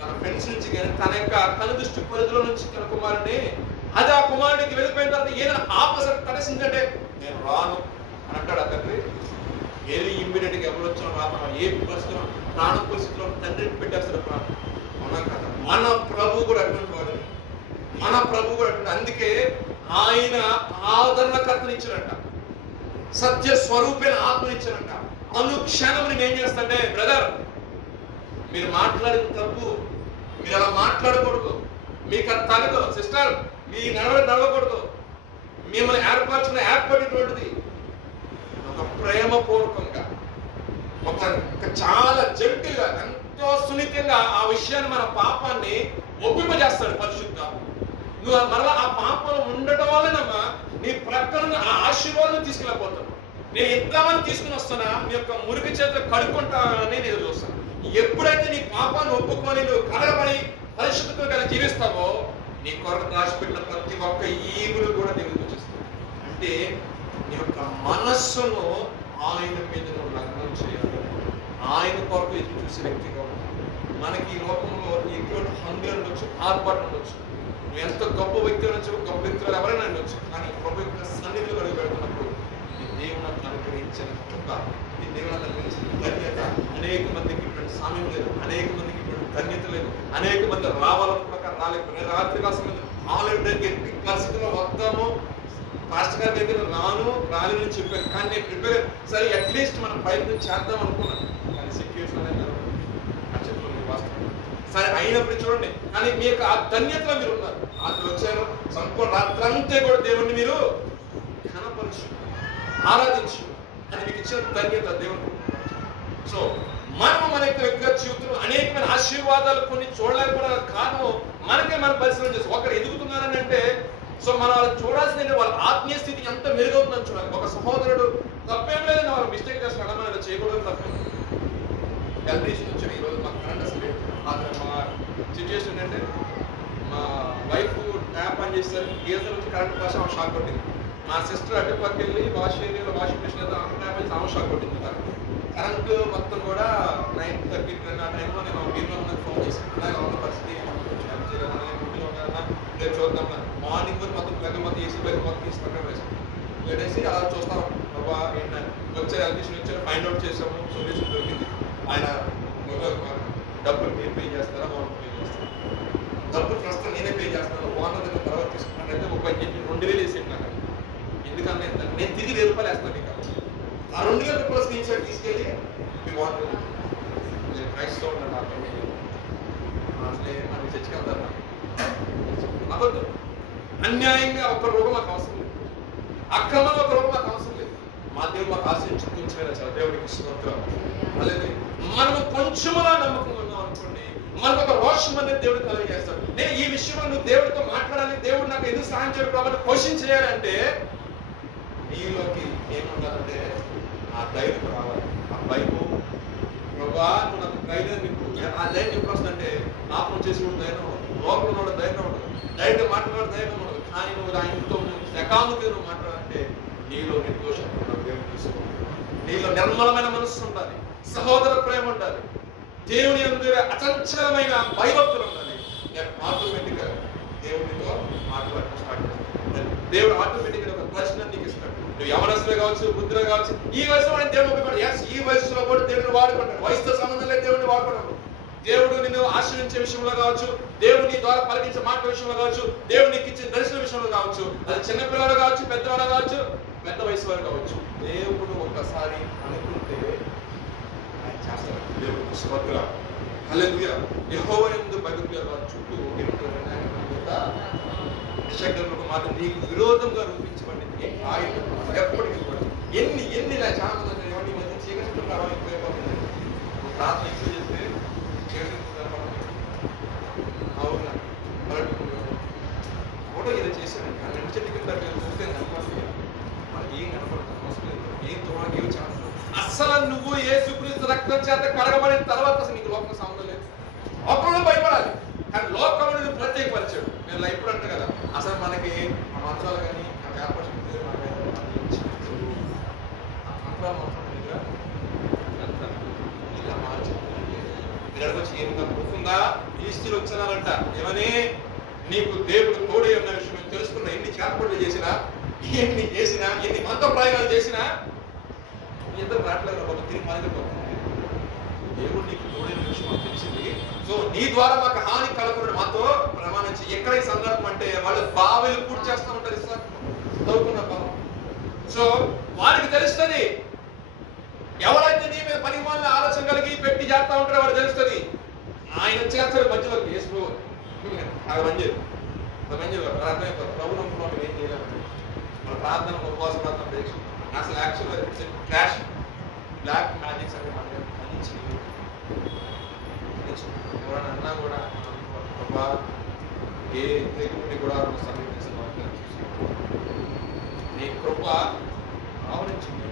తన ఫ్రెండ్స్ నుంచి కానీ తన యొక్క కనుదృష్టి పరిధిలో నుంచి తన కుమారుడిని, అది ఆ కుమారుడికి వెళ్ళిపోయిన తర్వాత ఏదైనా ఆపసరి తలసిందంటే నేను రాను అని అంటాడు. ఆ తండ్రి ఏది ఇమ్మీడియట్ గా ఎవరు వచ్చినా రాను, ఏ పరిస్థితిలో ప్రాణ పరిస్థితిలో తండ్రిని పెట్టేస్తాడు ప్రాణం. అవునా కదా? మన ప్రభు కూడా అటువంటి వాడు, మన ప్రభు కూడా అటువంటి. అందుకే ఆయన ఆదరణకర్తనిచ్చారంట, సత్య స్వరూపైన ఆత్మనిచ్చారంట. అనుక్షణం నేను ఏం చేస్తాంటే, బ్రదర్ మీరు మాట్లాడిన తప్పు, మీరు అలా మాట్లాడకూడదు, మీకు అది తగదు. సిస్టర్ మీ నడవకూడదు, మిమ్మల్ని ఏర్పడినటువంటిది ఒక ప్రేమపూర్వకంగా, ఒక చాలా జంటిల్గా, ఎంతో సున్నితంగా ఆ విషయాన్ని, మన పాపాన్ని ఒప్పింపజేస్తాడు పరిశుద్ధ. నువ్వు మరలా ఆ పాపం ఉండటం వల్లనమ్మా నీ ప్రక్కన ఆ ఆశీర్వాదం తీసుకెళ్ళిపోతావు. నేను ఇద్దామని తీసుకుని వస్తానా, నీ యొక్క మురికి చేతులు కడుక్కుంటానని నేను చూస్తాను. ఎప్పుడైతే నీ పాపాన్ని ఒప్పుకొని నువ్వు కలగబడి పరిశుద్ధంగా కలిసి జీవిస్తావో నీ కొరకు దాచిపెట్టిన ప్రతి ఒక్క ఈవులు కూడా నీకు చూపిస్తావు. అంటే నీ యొక్క మనస్సును ఆయన మీద నువ్వు లగ్నం చేయాలి, ఆయన కొరకు ఎదురు చూసే వ్యక్తిగా ఉంటావు. మనకి ఈ లోకంలో ఎటువంటి హంగర్ ఉండొచ్చు, ఆర్పాటు ఉండొచ్చు, నువ్వు ఎంత గొప్ప వ్యక్తి ఉండొచ్చు, గొప్ప వ్యక్తులు ఎవరైనా ఉండొచ్చు. కానీ గొప్ప వ్యక్తుల సన్నిధిలో అడుగు పెడుతున్నప్పుడు దేవుడు నాకు అనుగ్రహించి ఇచ్చిన కృప, ఇది దేవుడు అనుగ్రహించిన ధన్యత. అనేక మందికి ఇటువంటి సామ్యం లేదు, అనేక మందికి ఇటువంటి ధన్యత లేదు, అనేక మంది రావాలనుకున్నాక రాలేకపోయినా రాత్రి కాసం ఆల్రెడీ ఎట్టి పరిస్థితుల్లో వద్దాము పాస్టర్ గారి దగ్గర రాలేదని చెప్పాను. కానీ నేను ప్రిపేర్ సరే అట్లీస్ట్ మనం ప్రయత్నం చేద్దాం అనుకున్నాను. కానీ సిచ్యువేషన్ అనేది ఆ చెట్లు వాస్తవం సరే అయినప్పుడు చూడండి. కానీ మీ యొక్క ఆ ధన్యతలో మీరు ఉన్నారు. రాత్రి వచ్చారు, సంపూర్ణ రాత్రంతా కూడా దేవుణ్ణి మీరు ఘనపరచు, ఆరాధించు అని మీకు ఇచ్చిన ధన్యత దేవుడు. సో మనము మన యొక్క వ్యక్తిగత జీవితంలో అనేకమైన ఆశీర్వాదాలు కొన్ని చూడలేకపోవడం కారణం మనకే మనం పరిశ్రమ చేస్తాం. ఒకరు ఎదుగుతున్నారని అంటే సో మనం వాళ్ళని చూడాల్సిందంటే వాళ్ళ ఆత్మీయ స్థితి ఎంత మెరుగవుతుందని చూడాలి. ఒక సహోదరుడు తప్పేం లేదని వాళ్ళు మిస్టేక్ చేస్తున్నాడు, మనం చేయకూడదు తప్పేం. హెల్త్ ఇష్యూ నుంచి ఈరోజు మాకు కరెంట్ అసలు అతను మా సిచ్యువేషన్ ఏంటంటే మా వైఫ్ ట్యాప్ ఆన్ చేస్తారు, గీజర్ నుంచి కరెంట్ కోసం ఆమె షాక్ కొట్టింది. మా సిస్టర్ అటు పక్కకి వెళ్ళి వాష్ ఏరియాలో వాషింగ్ మిషన్ ఏదో ఆమె ట్యాప్ వేసి ఆమె షాక్ కొట్టింది. కరెంట్ మొత్తం కూడా 9:30 ఆ టైంలో నేను వీరిలో ఉన్నది ఫోన్ చేశాను. అలాగే ఉన్న పరిస్థితి రేపు చూద్దాం. మార్నింగ్ మొత్తం ప్లగ్ మొత్తం ఏసీ ప్లగ్ మొత్తం తీసి పక్కన వేసాం. పెట్టేసి అలా చూస్తాం బాబా ఏంటంటే వచ్చారు, ఎలక్ట్రీషియన్ వచ్చారు, ఫైండ్ అవుట్ చేసాము, సొల్యూషన్ దొరికింది. ఆయన డబ్బులు మీరు పే చేస్తారా, ఓనర్ పే చేస్తారా? డబ్బులు ప్రస్తుతం నేనే పే చేస్తాను, ఓనర్ దగ్గర తర్వాత తీసుకున్నాను. అయితే 2,000 వేసేయండి నాకు. ఎందుకన్నా నేను తిరిగి 1,000 రూపాయలు వేస్తాను మీకు. ఆ 2,000 రూపాయలు స్క్రీన్ షాట్ తీసుకెళ్ళి మీ ఓనర్ క్రైస్తవ ఉన్నాడు అసలే మనకి చర్చకెళ్తారు. అబద్ధం, అన్యాయంగా ఒక రోగం మాకు అవసరం లేదు, అక్రమంగా ఒక రోగం మాకు అవసరం లేదు. మా దేవుడు మాకు ఆశించుకుంటున్నా చాలా దేవుడికి స్తోత్రం. అలాగే మనము కొంచెములా నమ్మకంగా ఉన్నాం అనుకోండి, మనకు ఒక రోషం అనేది దేవుడు కలిగజేస్తాడు. నేను ఈ విషయంలో నువ్వు దేవుడితో మాట్లాడాలి, దేవుడు నాకు ఎందుకు సహాయం చేయడు కాబట్టి క్వశ్చన్ చేయాలంటే నీలోకి ఏముండాలంటే ఆ ధైర్యం రావాలి. ఆ భయము ప్రభా నువ్వు నాకు ధైర్యం నీకు ఆ ధైర్యం ఎప్పుడు వస్తుందంటే పాపం చేసి కూడా ధైర్యం ఉండదు, లోపల కూడా ధైర్యం ఉండదు, ధైర్యం మాట్లాడే ధైర్యం ఉండదు. కానీ నువ్వు ఆయనతో సకాముగా నువ్వు మాట్లాడాలంటే నీలో నిర్దోషం దేవుడు తీసుకోవాలి, నీలో నిర్మలమైన మనస్సు ఉండాలి, సహోదర ప్రేమ ఉండాలి, దేవుని యందు అచంచలమైన భయభక్తులు ఉండాలి. ఆటోమేటిక్గా దేవునితో మాట్లాడటం స్టార్ట్ చేస్తాడు. దేవుడు ఆటోమేటిక్గా ఒక ప్రశ్న నీకు ఇస్తాడు. నువ్వు యవనస్తులు కావచ్చు, వృద్ధులు కావచ్చు, ఈ వయసులో దేవుడు ఉపయోగపడు. ఎస్, ఈ వయసులో కూడా దేవుడిని వాడుకుంటాడు. వయసుతో సంబంధం లేదు, దేవుడిని వాడుకున్నాడు. దేవుడు నిన్ను ఆశ్రయించే విషయంలో కావచ్చు, దేవుని ద్వారా పలికించే మాట విషయంలో కావచ్చు, దేవుడు నీకు ఇచ్చే దర్శన విషయంలో కావచ్చు, అది చిన్నపిల్లలు కావచ్చు, పెద్దవాళ్ళు కావచ్చు, పెద్ద వయసు వారు కావచ్చు, దేవుడు ఒక్కసారి అనుకుంటే ఆయన చేస్తాడు. దేవుడు స్తోత్రం. హల్లెలూయా. యెహోవా యందు భయభక్తులు వారి చుట్టూ మాట నీకు విరోధంగా రూపించబడింది ఎప్పటికీ కూడా ఎన్ని చాలా మంది ఈ మధ్య చీకటి ఎక్కువైపోతుంది. ప్రార్థన ఎక్కువ చేస్తే అవునా ఫోటో ఏదో చేశానండి, ఆ రెండు చెట్టు కింద చూస్తే కనపడుతుంది, మనకి ఏం కనపడుతుంది, అవసరం లేదు, ఏం తోడకి ఏం ఛాన్స్ లేదు. అస్సలు నువ్వు యేసుక్రీస్తు రక్తం చేత కడగబడిన తర్వాత అసలు నీకు లోకం సంబంధం లేదు. అప్పుడు భయపడాలి, కానీ లోకంలో నువ్వు ప్రత్యేకపరిచాడు. నేను ఇప్పుడు అంటే కదా అసలు మనకి ఆ మంత్రాలు కానీ ఆ వ్యాపారం ఇలా మార్చుకుంటే మీరు వచ్చి ఏమన్నా ప్రూఫ్గా ఈస్టీలు వచ్చినారంట. ఏమని నీకు దేవుడు తోడే ఉన్న విషయం తెలుసుకున్నా, ఎన్ని చేతపడులు చేసినా, ఎన్ని చేసినా, ఎన్ని మంత్ర ప్రయోగాలు చేసినా ఇద్దరు రావట్లేదు బాబు, తిరిగి మారిపోతుంది. దేవుడు నీకు తోడైన విషయం తెలిసింది. సో నీ ద్వారా మాకు హాని కలగకుండా మాతో ప్రమాణించి ఎక్కడ ఈ సందర్భం అంటే వాళ్ళు బావిలు పూర్తి చేస్తూ ఉంటారు చదువుకున్న బాబు. సో వారికి తెలుస్తుంది, ఎవరైతే నీ మీద పని వాళ్ళ ఆలోచన కలిగి పెట్టి చేస్తా ఉంటారో వాడు తెలుస్తుంది. ఆయన చేస్తాడు మధ్యలో వేసుకో అది మంచిది అర్థమైపోతుంది. ప్రభు నమ్ముకున్నాం ఏం చేయలేదు. మన ప్రార్థన ఉపవాస ప్రార్థన చేసి అసలు యాక్చువల్గా క్రాష్ బ్లాక్ మ్యాజిక్స్ అనే మనకి అందించి ఎవరైనా అన్నా కూడా ప్రభా ఏ తెగుండి కూడా సమీపిస్తున్న నీ కృప ఆవరించింది.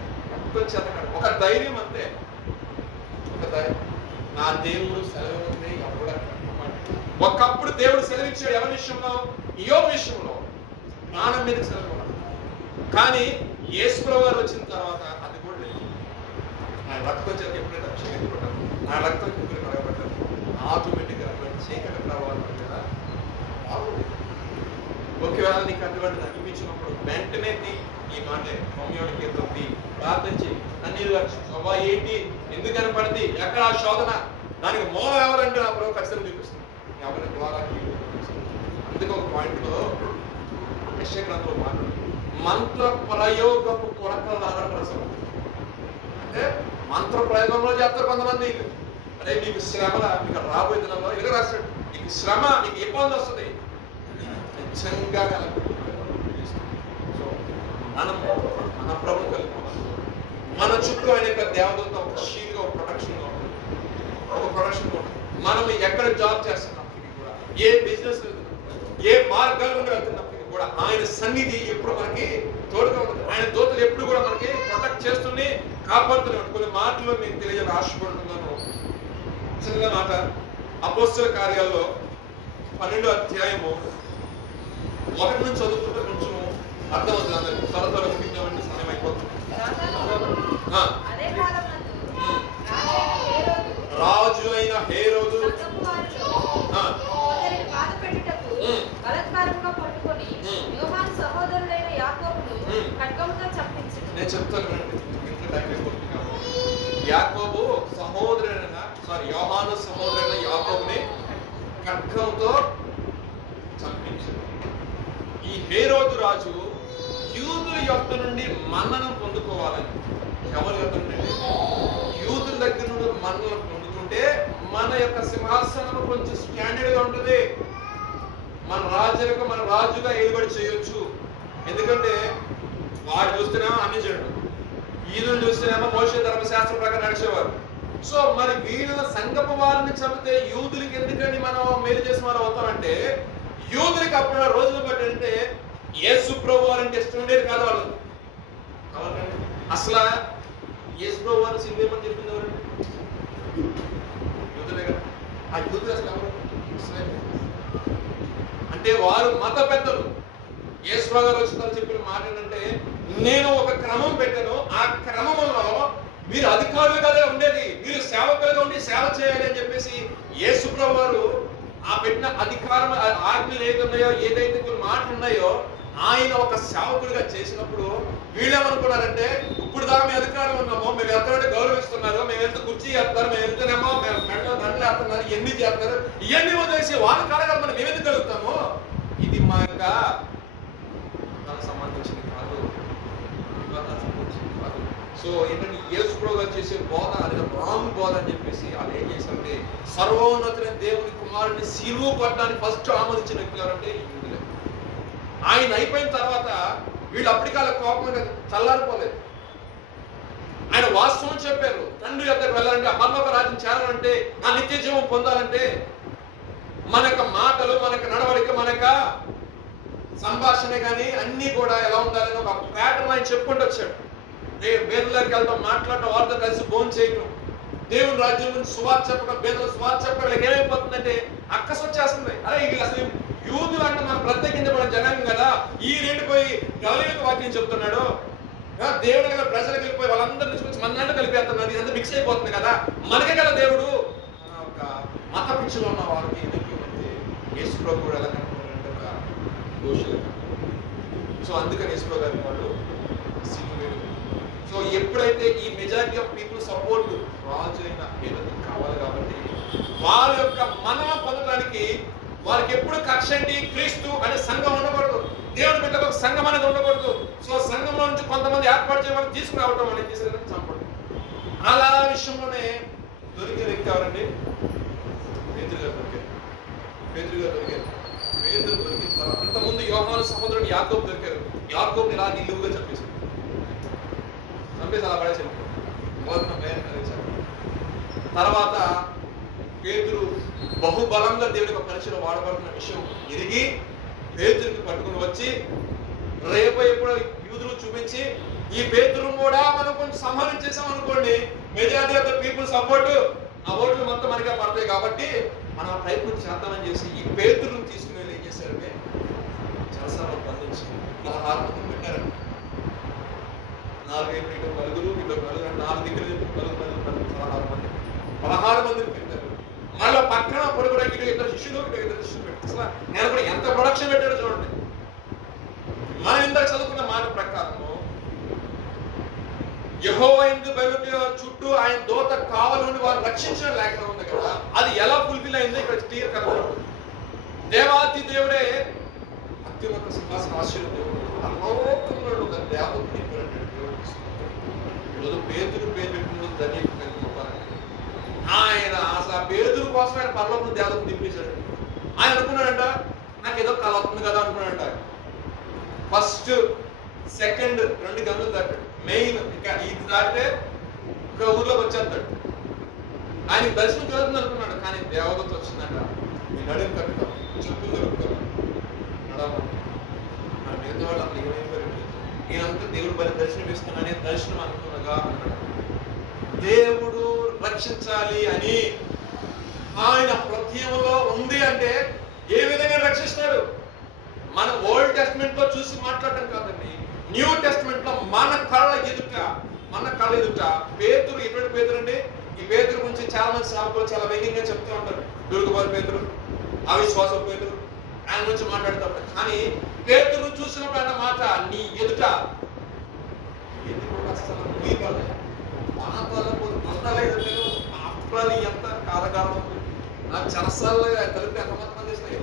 ఒక ధైర్యం అంతే, ఒక ధైర్యం. నా దేవుడు సెలవు ఉంది అప్పుడు. ఒకప్పుడు దేవుడు సెలవిచ్చాడు ఎవరి విషయంలో? యోబు విషయంలో ప్రాణం మీద సెలవు. కానీ యేసుప్రభువు గారు వచ్చిన తర్వాత అది కూడా లేదు. ఆయన రక్తం చేత ఎప్పుడైతే అభిషేకించబడ్డాను, నా రక్తం ఎప్పుడు కలగబడ్డాను, ఆటోమేటిక్గా చీకటి ప్రభావం కదా బాగుంది. ఒకవేళ నీకు అటువంటి అనిపించినప్పుడు వెంటనే ఈ మాట మమ్మీకి తొప్పి ప్రార్థించి కన్నీరు అబ్బా ఏంటి ఎందుకు కనపడింది ఎక్కడ ఆ శోధన దానికి మూలం ఎవరంటే నా ప్రభు ఖచ్చితంగా చూపిస్తుంది ఎవరి ద్వారా అందుకే ఒక పాయింట్ లో యెషయా మాట్లాడు మంత్ర ప్రయోగపు కొరకలు ఆధారపడసం అంటే మంత్ర ప్రయోగంలో చేస్తారు కొంతమంది. అదే మీకు శ్రమ మీకు రాబోయే దినంలో ఇలా రాస్తాడు నీకు శ్రమ నీకు ఇబ్బంది వస్తుంది నిజంగా. సో మనం మన ప్రభు కలిగి మన చుట్టూ ఆయన యొక్క దేవతలతో ఒక షీల్గా ఒక ప్రొటెక్షన్ మనం ఎక్కడ జాబ్ చేస్తున్నప్పటికీ కూడా ఏ బిజినెస్ ఏ మార్గాలు వెళ్తున్నప్పటికీ కూడా ఆయన సన్నిధి ఎప్పుడు మనకి తోడుగా ఉంటుంది. ఆయన దూతలు ఎప్పుడు కూడా మనకి ప్రొటెక్ట్ చేస్తుంది కాపాడుతున్నాడు. కొన్ని మాటలు మీకు తెలియజేయాలి ఆశపడుతున్నాను. చిన్న మాట అపోస్తల కార్యాల్లో 12వ అధ్యాయము 1 నుంచి చదువుకుంటే కొంచెం అర్థమవుతుంది అందరికి. త్వరగా ముగించామంటే సమయం అయిపోతుంది. రాజు అయిన హేరోదు నేను చెప్తాను యాకోబు సహోదరుడైన యోహాను సహోదరుడైన యాకోబుని ఖడ్గంతో చంపించాడు. ఈ హేరోదు రాజు యూదుల యొక్క నుండి మన్నను పొందుకోవాలని. ఎవరి యొక్క నుండి? యూదుల దగ్గర నుండి మన్నను పొందుకుంటే మన యొక్క సింహాసనం కొంచెం స్టాండర్డ్ గా ఉంటుంది. మన రాజులకు మన రాజుగా ఏలుబడి చేయొచ్చు. ఎందుకంటే వాడు చూస్తేనేమో అన్ని చేయడం, ఈదులు చూస్తేనేమో మోషే ధర్మశాస్త్రం ప్రకారం నడిచేవారు. సో మరి వీళ్ళ సంగపు వారిని చంపితే యూదులకి ఎందుకని మనం మేలు చేసిన వారు అవుతామంటే యూదులకి అప్పుడు రోజులు బట్టి అంటే యేసు ప్రభు వారంటే ఇష్టం ఉండేది కాదు వాళ్ళు. అసలు యేసు ప్రభు వారిని సినిమా చెప్పింది ఎవరండి? యూదులే కదా. ఆ యూదులు అసలు ఎవరు? అంటే వారు మత పెద్దలు. యేసు ప్రభు గారు వచ్చిన చెప్పిన మాట ఏంటంటే నేను ఒక క్రమం పెట్టాను, ఆ క్రమంలో మీరు అధికారులుగానే ఉండేది, మీరు సేవకులుగా ఉండి సేవ చేయాలి అని చెప్పేసి యేసు ప్రభు వారు ఆ పెట్టిన అధికారం ఆజ్ఞలు ఏదున్నాయో ఏదైతే కొన్ని మాటలు ఉన్నాయో ఆయన ఒక సేవకుడిగా చేసినప్పుడు వీళ్ళేమనుకున్నారంటే ఇప్పుడు దాకా మేము అధికారం ఉన్నామో, మేము ఎంతమంటే గౌరవిస్తున్నారు, మేము ఎంత కుర్చీ చేస్తారు, మేము వెళ్తున్నామో, మేము మెడలో దండలు వేస్తున్నారు, ఎన్ని చేస్తారు, ఇవన్నీ వదిలేసి వాళ్ళ కారణంగా మనం మేము ఎందుకు కలుగుతాము? ఇది మా యొక్క సంబంధించింది కాదు. సో ఏంటంటే యేసు ప్రభు గారు చేసే బోధ అది రాంగ్ బోధ అని చెప్పేసి వాళ్ళు ఏం చేశారంటే సర్వోన్నతులైన దేవుని కుమారుని సిలువ పట్టడానికి ఫస్ట్ ఆమోదించిన వ్యక్తులు ఎవరంటే యూదులే. ఆయన అయిపోయిన తర్వాత వీళ్ళు అప్పటికాల కోపంగా చల్లారిపోలేదు. ఆయన వాస్తవం చెప్పారు. తండ్రి వద్దకు వెళ్ళాలంటే ఆ పరలోక రాజ్యం చేరాలంటే ఆ నిత్య జీవం పొందాలంటే మన యొక్క మాటలు, మన యొక్క నడవడిక, మన యొక్క సంభాషణ కానీ అన్ని కూడా ఎలా ఉండాలని ఒక ప్యాటర్న్ ఆయన చెప్పుకుంటూ వచ్చాడు. బేదలకి వెళ్తాం, మాట్లాడటం, వారితో కలిసి భోజనం చేయటం, దేవుని రాజ్యం గురించి సువార్త చెప్పడం, బేదలు సువార్త చెప్పడం, వీళ్ళకి ఏమైపోతుందంటే అక్కసు వచ్చేస్తుంది. అరే వీళ్ళు అసలు యూదులు అంటే మనం ప్రత్యేకించబడిన జనాంగం కదా, ఈ రెండు పోయి గలీలకు వాక్యం చెప్తున్నాడు, దేవుడు కదా ప్రజలకు వెళ్ళిపోయి వాళ్ళందరూ తీసుకొచ్చి మన దాంట్లో కలిపేస్తున్నారు, ఇదంతా మిక్స్ అయిపోతుంది కదా, మనకే కదా దేవుడు ఒక మత పిచ్చిలో ఉన్న వారికి ఎందుకంటే యేసు ప్రభు కూడా ఎలా కనుక్కోవాలంటే ఒక దోషులు. సో అందుకని యేసు ప్రభు గారిని వాళ్ళు సో ఎప్పుడైతే ఈ మెజారిటీ ఆఫ్ పీపుల్ సపోర్ట్ రాజు అయిన హేరోదు కావాలి కాబట్టి వారి యొక్క మన్నన పొందడానికి వారికి ఎప్పుడు కక్ష ఏంటి? క్రీస్తు అనే సంఘం ఉండకూడదు, దేవుని బిడ్డకు ఒక సంఘం అనేది ఉండకూడదు. సో సంఘంలో నుంచి కొంతమంది ఏర్పాటు చేయమని తీసుకురావటం అనేది తీసుకుని చంపడం. అలా విషయంలోనే దొరికే వ్యక్తి ఎవరండి? పేతురు గారు దొరికారు. పేతురు దొరికిన తర్వాత అంతకుముందు యోహాను సహోదరుడు యాకోబు దొరికారు. యాకోబుని ఇలా నిలువుగా చంపేశారు, అలా పడేసారు. తర్వాత పేతురు బహుబలంగా దేవుడి యొక్క పరిచయం వాడబడుతున్న విషయం ఎరిగి పేతురుకి పట్టుకుని వచ్చి రేపు ఎప్పుడు యూదులు చూపించి ఈ పేతురు కూడా మనం కొంచెం సంహారం చేసాం అనుకోండి, majority of the people support ఆ ఓట్లు మొత్తం మనకే పడతాయి కాబట్టి మనం ఆ ప్రయత్నం చేద్దామని చేసి ఈ పేతురుని తీసుకుని వెళ్ళి ఏం చేశారంటే చాలాసార్లు బంధించి 16 మందిని పెట్టారు. 4 నలుగురు, ఇద్దరు నలుగురు, 4 దగ్గర 16 మందిని పెట్టారు. మళ్ళీ పక్కన పొరుగుడు ఇద్దరు శిష్యులు పెట్టారు. అసలు నేను కూడా ఎంత ప్రొడక్షన్ పెట్టాడో చూడండి. యెహోవా యందు భయభక్తుల చుట్టూ ఆయన దూత కావలి నుండి వారిని రక్షించిన లేఖనం ఉంది కదా, అది ఎలా ఫుల్ఫిల్ అయిందో ఇక్కడ క్లియర్ కనబడుతుంది. దేవాతి దేవుడే అత్యున్నత సింహాసన ఆశీర్వాద దేవుడు, అలోకంలో ఒక దేవతని ఈరోజు పేతురు పేరు పెట్టిన ధన్యత ఆయన అసలు ఆ పేతురు కోసం ఆయన పరలోకం దేవతను దింపించాడు. ఆయన అనుకున్నాడంట, నాకు ఏదో కళ అవుతుంది కదా అనుకున్నాడంట. ఫస్ట్ సెకండ్ 2 గంటలు దాటాడు. మెయిన్ ఇక ఇది దాటితే ఒక ఊర్లోకి వచ్చేస్తాడు. ఆయన దర్శనం కలుగుతుంది అనుకున్నాడు, కానీ దేవదత్త వచ్చిందంట. నేను నడుము కట్టుకో, చెప్పులు దొరుకుతాను నడవ. మన మిగతా వాళ్ళు అసలు ఏమైపోయారు, నేనంతా దేవుడు బలి దర్శనం ఇస్తున్నానే దర్శనం అనుకున్నగా అన్నాడు. దేవుడు రక్షించాలి అని ఆయన హృదయంలో ఉంది అంటే ఏ విధంగా రక్షిస్తాడు? మన ఓల్డ్ టెస్ట్మెంట్ లో చూసి మాట్లాడటం కాదండి, న్యూ టెస్ట్మెంట్ లో మన కళ్ళ ఎదుట పేతురు. ఎటువంటి పేతురు అండి? ఈ పేతురు గురించి చాలా మంది సేవకులు చాలా వేగంగా చెప్తూ ఉంటారు. దుర్గబారు పేతురు, అవిశ్వాస పేతురు, ఆయన గురించి మాట్లాడుతూ ఉంటారు. కానీ పేతురు చూసినప్పుడు అన్న మాట, నీ ఎదుట అసలు ఎంత కాలకాలం నాకు చరసాల్లో కలిపి ఎంతమంది చేసినాయి.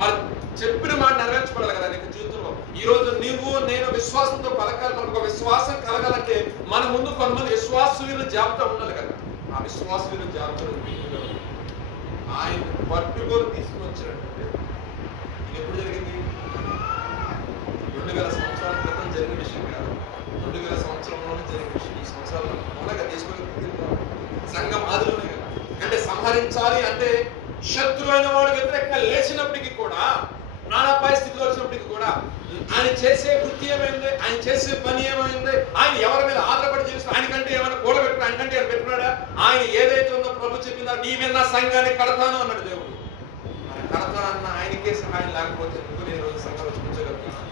మరి చెప్పిన మాట నెరవేర్చబడాలి కదా నీకు జీవితంలో. ఈ రోజు నువ్వు నేను విశ్వాసంతో పలకాలి. మనకు విశ్వాసం కలగాలంటే మన ముందు కొంతమంది విశ్వాసవీరుల జాబితా ఉండాలి కదా. ఆ విశ్వాసవీరుల జాబితా ఆయన పట్టుకొని తీసుకుని వచ్చాడంటే ఇది ఎప్పుడు జరిగింది? 2000 సంవత్సరాల క్రితం జరిగిన విషయం కాదు, 2000 సంవత్సరంలోనే జరిగిన విషయం. ఈ సంవత్సరాల్లో మూలగా తీసుకొని సంఘం ఆదిలోనే కదా. అంటే సంహరించాలి అంటే శత్రు అయిన వాడు వ్యతిరేకంగా లేచినప్పటికీ కూడా, ప్రాణాపాయ స్థితిలో వచ్చినప్పటికీ కూడా ఆయన చేసే వృత్తి ఏమైంది, ఆయన చేసే పని ఏమైంది, ఆయన ఎవరి మీద ఆధారపడి చేస్తూ ఆయనకంటే ఏమైనా కూడబెట్టుకుని ఆయనకంటే ఏమైనా పెట్టుకున్నాడా? ఆయన ఏదైతే ఉందో ప్రభు చెప్పిందా, నీ మీద నా సంఘాన్ని కడతాను అన్నాడు దేవుడు. మరి కడతానన్న ఆయనకే సహాయం లేకపోతే నువ్వు నేను రోజు సంఘాలు చూపించగలుగుతున్నా?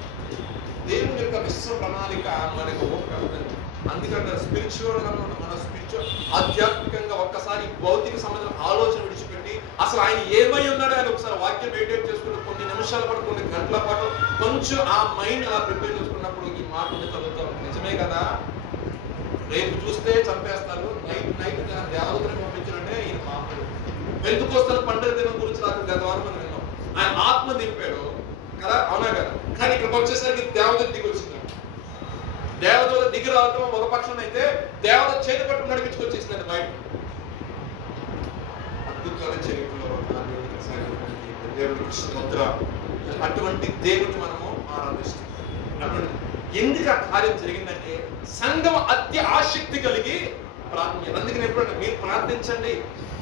దేవుని యొక్క విశ్వ ప్రణాళిక మనకు కడతాను. అందుకంటే స్పిరిచువల్ గా మన స్పిరిచువల్ ఆధ్యాత్మికంగా ఒక్కసారి భౌతిక సంబంధం ఆలోచన విడిచిపెట్టి అసలు ఆయన ఏమై ఉన్నాడో అని ఒకసారి వాక్యం మెడిటేట్ చేసుకుని కొన్ని నిమిషాల పాటు కొన్ని గంటల పాటు కొంచెం ఆ మైండ్ అలా ప్రిపేర్ చేసుకున్నప్పుడు ఈ మాటలు చదువుతాం. నిజమే కదా, రేపు చూస్తే చంపేస్తారు, నైట్ దేవతని పంపించారంటే ఈయన మామూలు. పెంతుకోస్తల పండుగ దినం గురించి నాకు గత వారం మనం విన్నాం. ఆయన ఆత్మ దింపాడు కదా, అవునా కదా. కానీ ఇక్కడికి వచ్చేసరికి దేవత దిగి వచ్చింది. దేవదూత దిగి రావటం ఒక పక్షం అయితే, దేవత చేతి పట్టుకు నడిపించుకొచ్చేసిందండి బయట. అద్భుతమైన చరిత్రలో అటువంటి దేవుని మనము ఆరాధిస్తున్నాం. ఎందుకు ఆ కార్యం జరిగిందంటే సంఘం అత్య ఆసక్తి కలిగి ప్రార్థన. అందుకని ఎప్పుడైనా మీరు ప్రార్థించండి,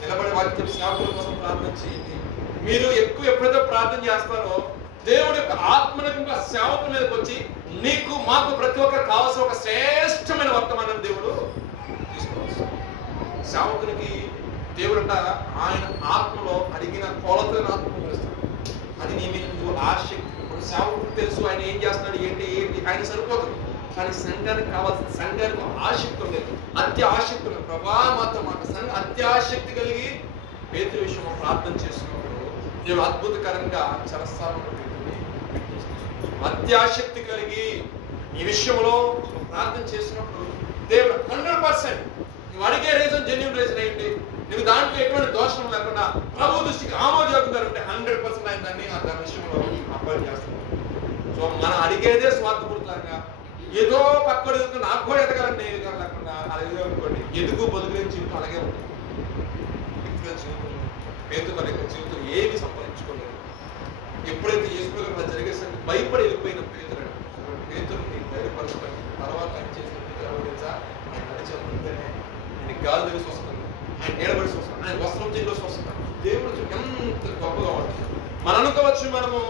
నిలబడే వాక్యం సేవకుల కోసం ప్రార్థన చేయండి. మీరు ఎప్పుడైతే ప్రార్థన చేస్తారో దేవుడి యొక్క ఆత్మనికంగా సేవకుల మీదకి వచ్చి నీకు మాకు ప్రతి ఒక్కరు కావాల్సిన ఒక శ్రేష్టమైన వర్తమానం దేవుడు తీసుకోవచ్చు. సేవకునికి దేవుడంట ఆయన ఆత్మలో అడిగిన కొలతలను ఆత్మస్తాడు. అది నీ మీద నువ్వు ఆసక్తి. ఇప్పుడు సేవకుడికి తెలుసు ఆయన ఏం చేస్తున్నాడు, ఏంటి ఆయన సరిపోతుంది. కానీ సంఘానికి కావాల్సిన సంఘానికి ఆసక్తి ఉండేది, అత్య ఆసక్తి ఉండేది. ప్రభా మాత్రం మాట సంఘం అత్యాసక్తి కలిగి పేతురు విషయంలో ప్రార్థన చేసినప్పుడు దేవుడు అద్భుతకరంగా చరస్థానంలో అత్యాసక్తి కలిగి ఈ విషయంలో ప్రార్థన చేసినప్పుడు దేవుడు 100% నువ్వు అడిగే రీజన్ జెన్యూన్ రీజన్ ఏంటి, నువ్వు దాంట్లో ఎటువంటి దోషం లేకుండా ప్రభు దృష్టికి ఆమోదయోగంగా ఉంటే 100% ఆయన దాని విషయంలో అప్లై చేస్తున్నాడు. సో మనం అడిగేదే స్వార్థపూరితంగా ఏదో పక్కడు ఎదుగు నాకు కూడా ఎదగాలని ఎదగాలి లేకుండా అలాగే అనుకోండి. ఎదుగు బదులు జీవితం అలాగే ఉంటుంది. పేతురు తన యొక్క జీవితం ఏమి సంపాదించుకోలేదు. ఎప్పుడైతే యేసు జరిగేసరికి భయపడి వెళ్ళిపోయిన పేతురుని ధైర్యపరచడం తర్వాత ఆయన చేసిన ఆయన నడిచేందుకనే ఆయన గాలి తెలిసి వస్తుంది, ఆయన నీడబడిసి వస్తుంది, ఆయన వస్త్రం చేసి వస్తుంది. దేవుడు ఎంత గొప్పగా ఉంటుంది. మనం అనుకోవచ్చు మనము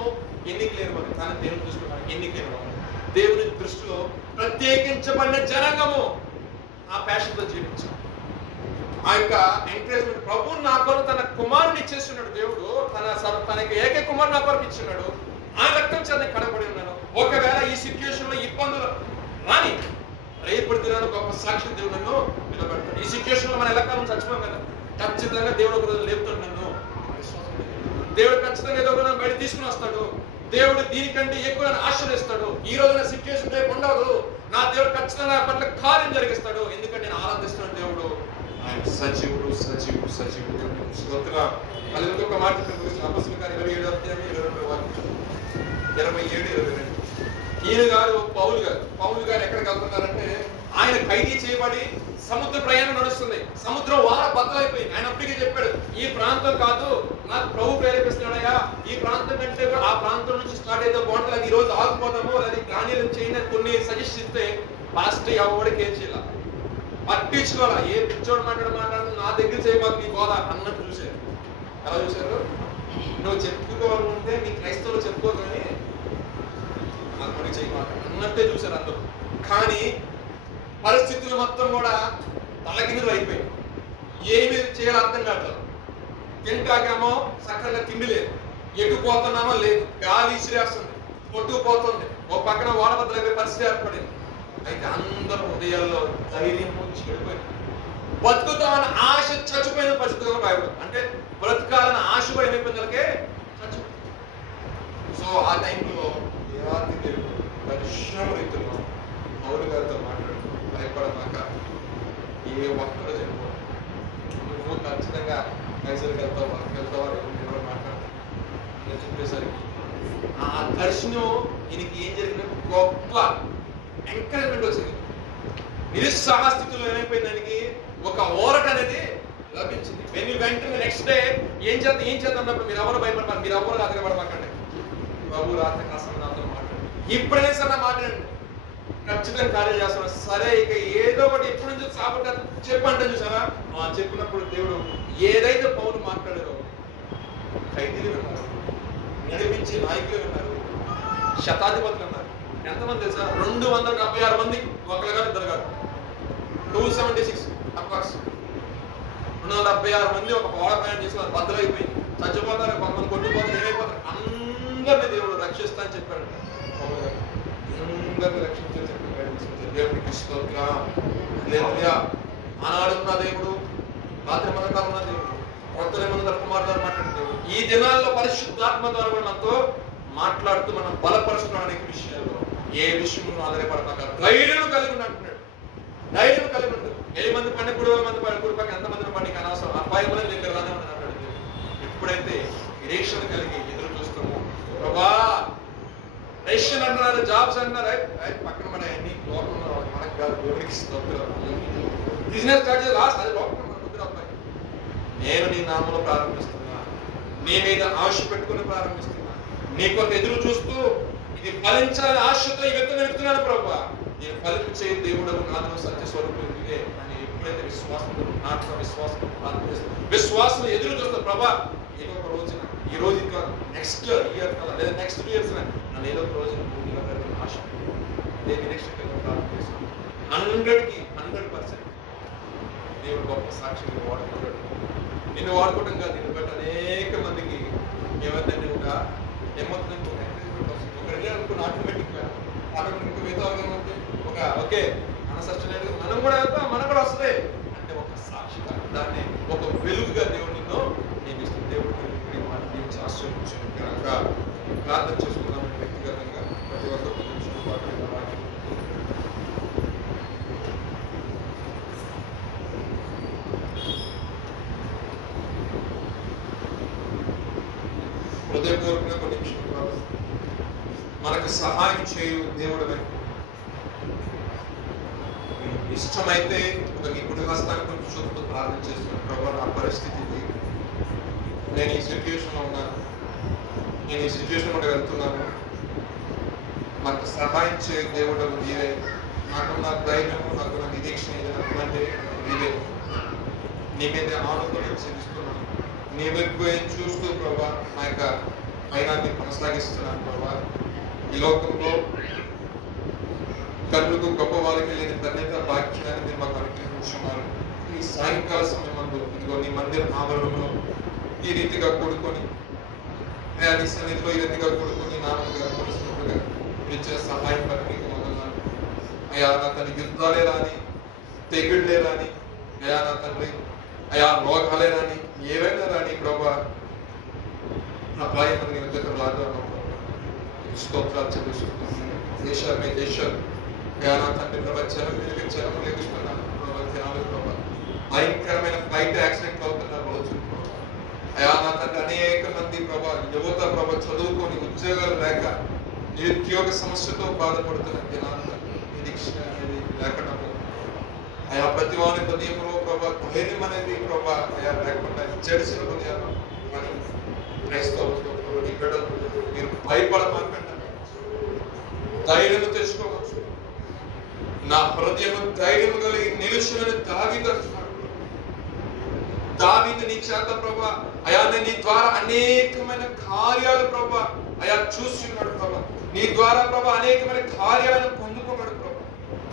ఎన్నిక లేని వారు, కానీ దేవుని దృష్టిలో మనం ఎన్నిక లేని వారు. దేవుని దృష్టిలో ప్రత్యేకించబడిన జనాంగము ఆ ప్యాషన్తో జీవించాం. ఆ యొక్క ఎంకరేజ్మెంట్ ప్రభు నా కొరకు తన కుమారుని ఇచ్చేస్తున్నాడు. దేవుడు తన ఏక కుమారుని నా కొరకు ఇచ్చున్నాడు. ఆయన రక్తం చేత కడపడి ఉన్నాను. ఒకవేళ ఈ సిచ్యువేషన్ లో ఇబ్బందులు రాని రేపటి దినాన్ని గొప్ప సాక్షి దేవుడు నన్ను నిలబెడతాడు. ఈ సిచ్యువేషన్ లో మనం ఎలా కాలం చచ్చిపోం కదా, ఖచ్చితంగా దేవుడు ఒక రోజు లేపుతాడు నన్ను. దేవుడు ఖచ్చితంగా ఏదో ఒక బయట తీసుకుని వస్తాడు. దేవుడు దీనికంటే ఎక్కువ ఆశీర్వదిస్తాడు. ఈ రోజు నా సిచ్యువేషన్ రేపు ఉండదు. నా దేవుడు ఖచ్చితంగా నా పట్ల కార్యం జరిగిస్తాడు. ఎందుకంటే నేను ఆరాధిస్తున్న దేవుడు ఆయన సజీవుడు సజీవుడు సజీవుడు. దేవునికి స్తోత్రం. మళ్ళీ ఇంకొక మాట అపొస్తలుల కార్యం 27వ అధ్యాయం 22వ వాక్యం 27-22. ఈయన గారు పౌలు గారు ఎక్కడికి వెళ్తున్నారంటే ఆయన ఖైదీ చేయబడి సముద్ర ప్రయాణం నడుస్తుంది. సముద్రం వార బద్దలైపోయింది. ఆయన అప్పటికే చెప్పాడు, ఈ ప్రాంతం కాదు నాకు ప్రభు ప్రేరేపిస్తున్నాడయ్యా, ఈ ప్రాంతం కంటే ఆ ప్రాంతం నుంచి స్టార్ట్ అయితే బాగుంటుంది, అది ఈ రోజు ఆగిపోతాము లేదా జ్ఞానీలు చేయండి కొన్ని సజెస్ట్ ఇస్తే ఫాస్ట్ ఎవరికి ఏం చేయాల పట్టించుకోవాలా. ఏ పిచ్చోడు మాట్లాడుతూ నా దగ్గర చేయబాకు నీ బోధ అన్నట్టు చూశారు. ఎలా చూశారు? నువ్వు చెప్పుకోవాలంటే నీ క్రైస్తవులు చెప్పుకో కానీ నాకు చేయమాట అన్నట్టే చూశారు అందరూ. కానీ పరిస్థితులు మొత్తం కూడా తలకిందులు అయిపోయాయి. ఏమి చేయాలో అర్థం కావట్లేదు. తింటాకేమో సక్కగా తిండి లేదు, ఎటు పోతున్నామో లేదు, గాలి ఇసిరేస్తుంది, కొట్టుకుపోతుంది, ఒక పక్కన వాడబద్దలైపోయే పరిస్థితి ఏర్పడింది. అయితే అందరూ హృదయాల్లో ధైర్యం చెడిపోయింది. బతుకుతామని ఆశ చచ్చిపోయిన పరిస్థితిగా భయపడదు. అంటే బ్రతకాలని ఆశ కూడా ఏమైపోయిందలకే చచ్చిపోయింది. సో ఆ టైంలో దేవాది దేవుడు పరిశ్రమ రీతిలో పౌలు గారితో మాట్లాడు, భయపడమాక, ఏ ఒక్కడో చనిపో, నువ్వు ఖచ్చితంగా మైసూరుకి వెళ్తావు, వర్క్ వెళ్తావు, ఎవరు మాట్లాడతావు ఇలా చెప్పేసరికి ఆ దర్శనం ఈయనకి ఏం జరిగిందంటే గొప్ప ఎంకరేజ్మెంట్ వచ్చింది. నిరుత్సాహ స్థితిలో ఏమైపోయింది, దానికి ఒక ఓరట అనేది లభించింది. వెంటనే నెక్స్ట్ డే ఏం చేద్దాం మీరు ఎవరు భయపడమారు, మీరు ఎవరు అదగబడమాకండి, బాబు రాత్రి కాస్త నాతో మాట్లాడండి, ఇప్పుడైనా సరే మాట్లాడండి, ఖచ్చితంగా కార్యం చేస్తాను. సరే ఇక ఏదో ఒకటి ఎప్పటి నుంచో సాబట్ట చెప్పంటే చూసారా, చెప్పినప్పుడు దేవుడు ఏదైతే పౌలు మాట్లాడారో ఖైదీలు విన్నారు, నడిపించే నాయకులు విన్నారు, శతాధిపతులు ఉన్నారు. ఎంతమంది తెలుసా? 276 మంది, ఒకరు కాదు ఇద్దరు కాదు, 276 అప్రాక్స్ 276 మంది ఒక పౌడ ప్రయాణం చేసుకున్నారు. బద్దలైపోయింది, చచ్చిపోతారు, కొంతమంది కొట్టిపోతారు, ఏమైపోతారు, అందరినీ దేవుడు రక్షిస్తా అని చెప్పాడు. అందరినీ రక్షించే దేవుడికి స్తోత్రం. హల్లెలూయా. ఆనాడున్న దేవుడు, రాత్రి మనకాలం ఉన్న దేవుడు, కొత్తలేమన్న కుమార్ ద్వారా మాట్లాడిన దేవుడు ఈ దినాల్లో పరిశుద్ధాత్మ ద్వారా కూడా మనతో మాట్లాడుతూ మనం బలపరుస్తున్నాడు. అనేక విషయాల్లో ఏ విషయంలో ఆధారపడతాక ధైర్యం కలిగి అంటున్నాడు. ధైర్యం కలిగి ఉంటుంది. 1000 మంది పండి 3,000 మంది పండి పక్క ఎంతమందిని పండికి అనవసరం, అబ్బాయి కూడా నేను వెళ్ళానే ఉన్నాడు. ఎప్పుడైతే నిరీక్షణ కలిగి ఎదురు చూస్తామో, ప్రభా రేషన్ అంటున్నారు, జాబ్స్ అంటున్నారు, పక్కన మన అన్ని లోపల మనకు కాదు, దేవుడికి బిజినెస్ స్టార్ట్ చేసి లాస్ట్ అది లోపల మన ముద్ర అబ్బాయి, నేను నీ నామంలో ప్రారంభిస్తున్నా, నీ మీద ఆశ పెట్టుకుని ప్రారంభిస్తున్నా, నీ కొరకు ఎదురు చూస్తూ ఇది ఫలించాలని ఆశతో ఈ విత్తనం ఎత్తున్నాను ప్రభా, నేను ఫలించే దేవుడు నాతో సత్య స్వరూపం ఇదే అని ఎప్పుడైతే విశ్వాసంతో నాటుగా విశ్వాసంతో ప్రార్థన చేస్తాను, విశ్వాసం ఎదురు చూస్తాను ప్రభా, ఏదో ఒక రోజున ఈ రోజు కాదు, నెక్స్ట్ ఇయర్ కదా, లేదా నెక్స్ట్ 2 years నన్ను ఏదో ఒక రోజున ఆశ నేను నిరీక్షకులుగా ప్రార్థన చేస్తాను. 100కి 100% దేవుడు గొప్ప సాక్షిగా వాడుకుంటాడు. నిన్ను వాడుకోవడం కాదు, నిన్ను బట్టి అనేక మందికి ఏమైందంటే ఒక ఏమవుతుందంటే ఒక ఎంకరేజ్మెంట్ వస్తుంది. ఒక రిలే అనుకున్న ఆటోమేటిక్గా మిగతా ఒక ఓకే అనసర్చలేదు, మనం కూడా వెళ్తాం, మనకు కూడా వస్తుంది అంటే ఒక సాక్షిగా దాన్ని ఒక వెలుగుగా దేవుడు నిన్ను నియమిస్తుంది. దేవుడు దీవించి ఆశ్రయించాను కనుక ప్రార్థన చేసుకుందాం. వ్యక్తిగతంగా ప్రతి ఒక్కరు హృదయపూర్వకంగా కొన్ని నిమిషాలు మనకు సహాయం చేయు దేవుడు ఇష్టమైతే ఒక నీ కుడి హస్తాన్ని కొంచెం చూపుతూ ప్రార్థన చేస్తున్నాను. ప్రభు నా పరిస్థితి ఇది, నేను ఈ సిచ్యువేషన్లో ఉన్నాను, నేను ఈ సిచ్యువేషన్ కూడా వెళ్తున్నాను, నాకు సహాయం చేయ దేవుడు నీవే, నాకు నా ధైర్యం, నాకు నా నిరీక్షణ అంటే నీవే, నీ మీద ఆనందం చెల్లిస్తున్నాను, నీ వైపు చూస్తూ ప్రభా నా యొక్క పైనాన్ని కొనసాగిస్తున్నాను. ప్రభా ఈ లోకంలో కన్నుకు గొప్ప వాళ్ళకి లేని ధన్యత భాగ్యాన్ని మీరు మాకు అనుగ్రహించున్నారు. ఈ సాయంకాల సమయంలో ఇదిగో నీ మందిర ఆవరణలో ఈ రీతిగా కూడుకొని నీ సన్నిధిలో ఈ రీతిగా కూడుకొని నామముగా కొలుసినట్టుగా ఇచ్చే సహాయం పనికి మొదలున్నాను. అయ్యా నా తండ్రి యుద్ధాలే రాని, తెగుళ్ళే రాని, అయ్యా నా తండ్రి అయ్యా రోగాలే రాని, ఏవైనా రాని ప్రభా నా భార్య నీ దగ్గర రాదు స్తోత్రాలు చెల్లిస్తున్నాను. దేశాలు అయ్యా నా తండ్రి ప్రభా జనం లెగుస్తున్నాను ప్రభా, జనాలు ప్రభా భయంకరమైన ఫ్లైట్ యాక్సిడెంట్ అవుతున్నారు రోజు. అయా నా తండ్రి అనేక మంది ప్రభా యువత ప్రభా చదువుకొని ఉద్యోగాలు లేక నిరుద్యోగ సమస్యతో బాధపడుతున్న జనాలు నిరీక్షణ అనేది లేకటము. అయా ప్రతి వారి హృదయంలో ప్రభా ధైర్యం అనేది ప్రభా అయా లేకుండా జడిసిన హృదయాలు మనం క్రైస్తవులతో ఇక్కడ మీరు భయపడమాకండి, ధైర్యం తెచ్చుకోవచ్చు. నా హృదయం ధైర్యం కలిగి నిలుచునని దావీదు అంటున్నాడు. దావీదు నీ చేత ప్రభా అయా నీ ద్వారా అనేకమైన కార్యాలు ప్రభా అయా చూస్తున్నాడు ప్రభా, నీ ద్వారా ప్రభా అనేకమైన కార్యాలను పొందుకున్నాడు ప్రభా.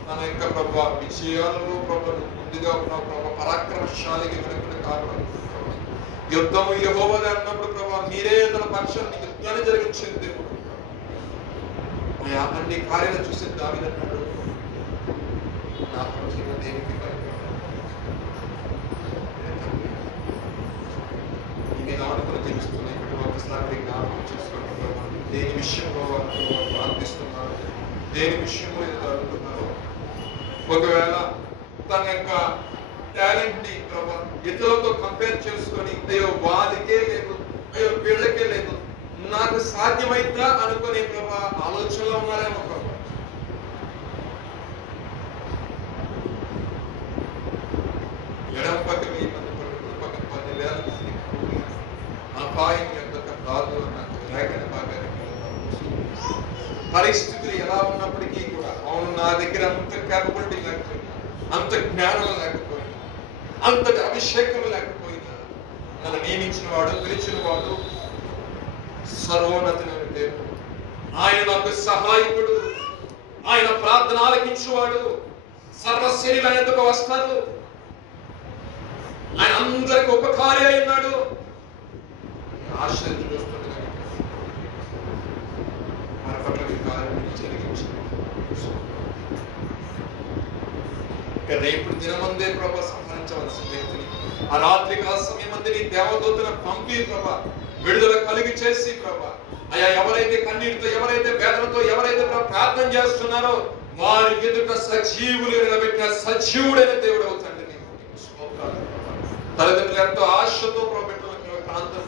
తన యొక్క ప్రభా విజయాలలో ప్రభా ముందుగా ఉన్నావు ప్రభా, పరాక్రమశాలిగా వెనుకున్న కారణం ప్రభా. యుద్ధము యెహోవాదే అన్నప్పుడు ప్రభా మీరే తన పక్షాన్ని యుద్ధాన్ని జరిగించింది దేవుడు. అయా అన్ని కార్యాలు చూసి దావీదు అన్నాడు, నా హృదయం దేనికి ఆనుకుని తెలుస్తున్నాయి. ఒకసారి జ్ఞాపకం చేసుకుంటున్నాం దేని విషయంలో ప్రార్థిస్తున్నారు, దేని విషయంలో అడుగుతున్నారు. ఒకవేళ తన యొక్క టాలెంట్ ని ప్రభా ఇతరులతో కంపేర్ చేసుకొని అయ్యో వాళ్ళకే లేదు, అయ్యో వీళ్ళకే లేదు, నాకు సాధ్యమైద్దా అనుకునే ప్రభా ఆలోచనలో ఉన్నారేమో ప్రభా. ఎడమ పక్క 1000 మంది పడుకున్న పక్కన 10,000 మంది అపాయం యొక్క కాదు అన్నట్టు లేఖన భాగానికి పరిస్థితులు ఎలా ఉన్నప్పటికీ కూడా అవును నా దగ్గర అంత క్యాపబిలిటీ లేకపోయినా, అంత జ్ఞానం లేకపోయినా, అంత అభిషేకం లేకపోయినా నన్ను నియమించిన వాడు పిలిచిన వాడు సర్వోన్నతుడైన దేవుడు. ఆయన నాకు సహాయకుడు, ఆయన ప్రార్థన ఆలకించువాడు, సర్వశరీరం ఎందుకు వస్తాడు, ఆయన అందరికి ఉపకారి అయినాడు. ఆశ్చర్యం చూస్తుండగా మన పట్ల కార్యాన్ని జరిగించాడు. రేపు దినమందే ప్రభా సంహరించవలసిన వ్యక్తిని ఆ రాత్రి కాల సమయం అందే నీ దేవదూతను పంపి ప్రభా విడుదల కలిగి చేసి ప్రభా అయ్యా ఎవరైతే కన్నీటితో, ఎవరైతే వేదనతో, ఎవరైతే ప్రార్థన చేస్తున్నారో వారి ఎదుట సజీవులు నిలబెట్టిన సజీవుడైన దేవుడు అవుతాడు. తల్లిదండ్రులు ఎంతో ఆశతో ప్రభావితం ప్రాంతం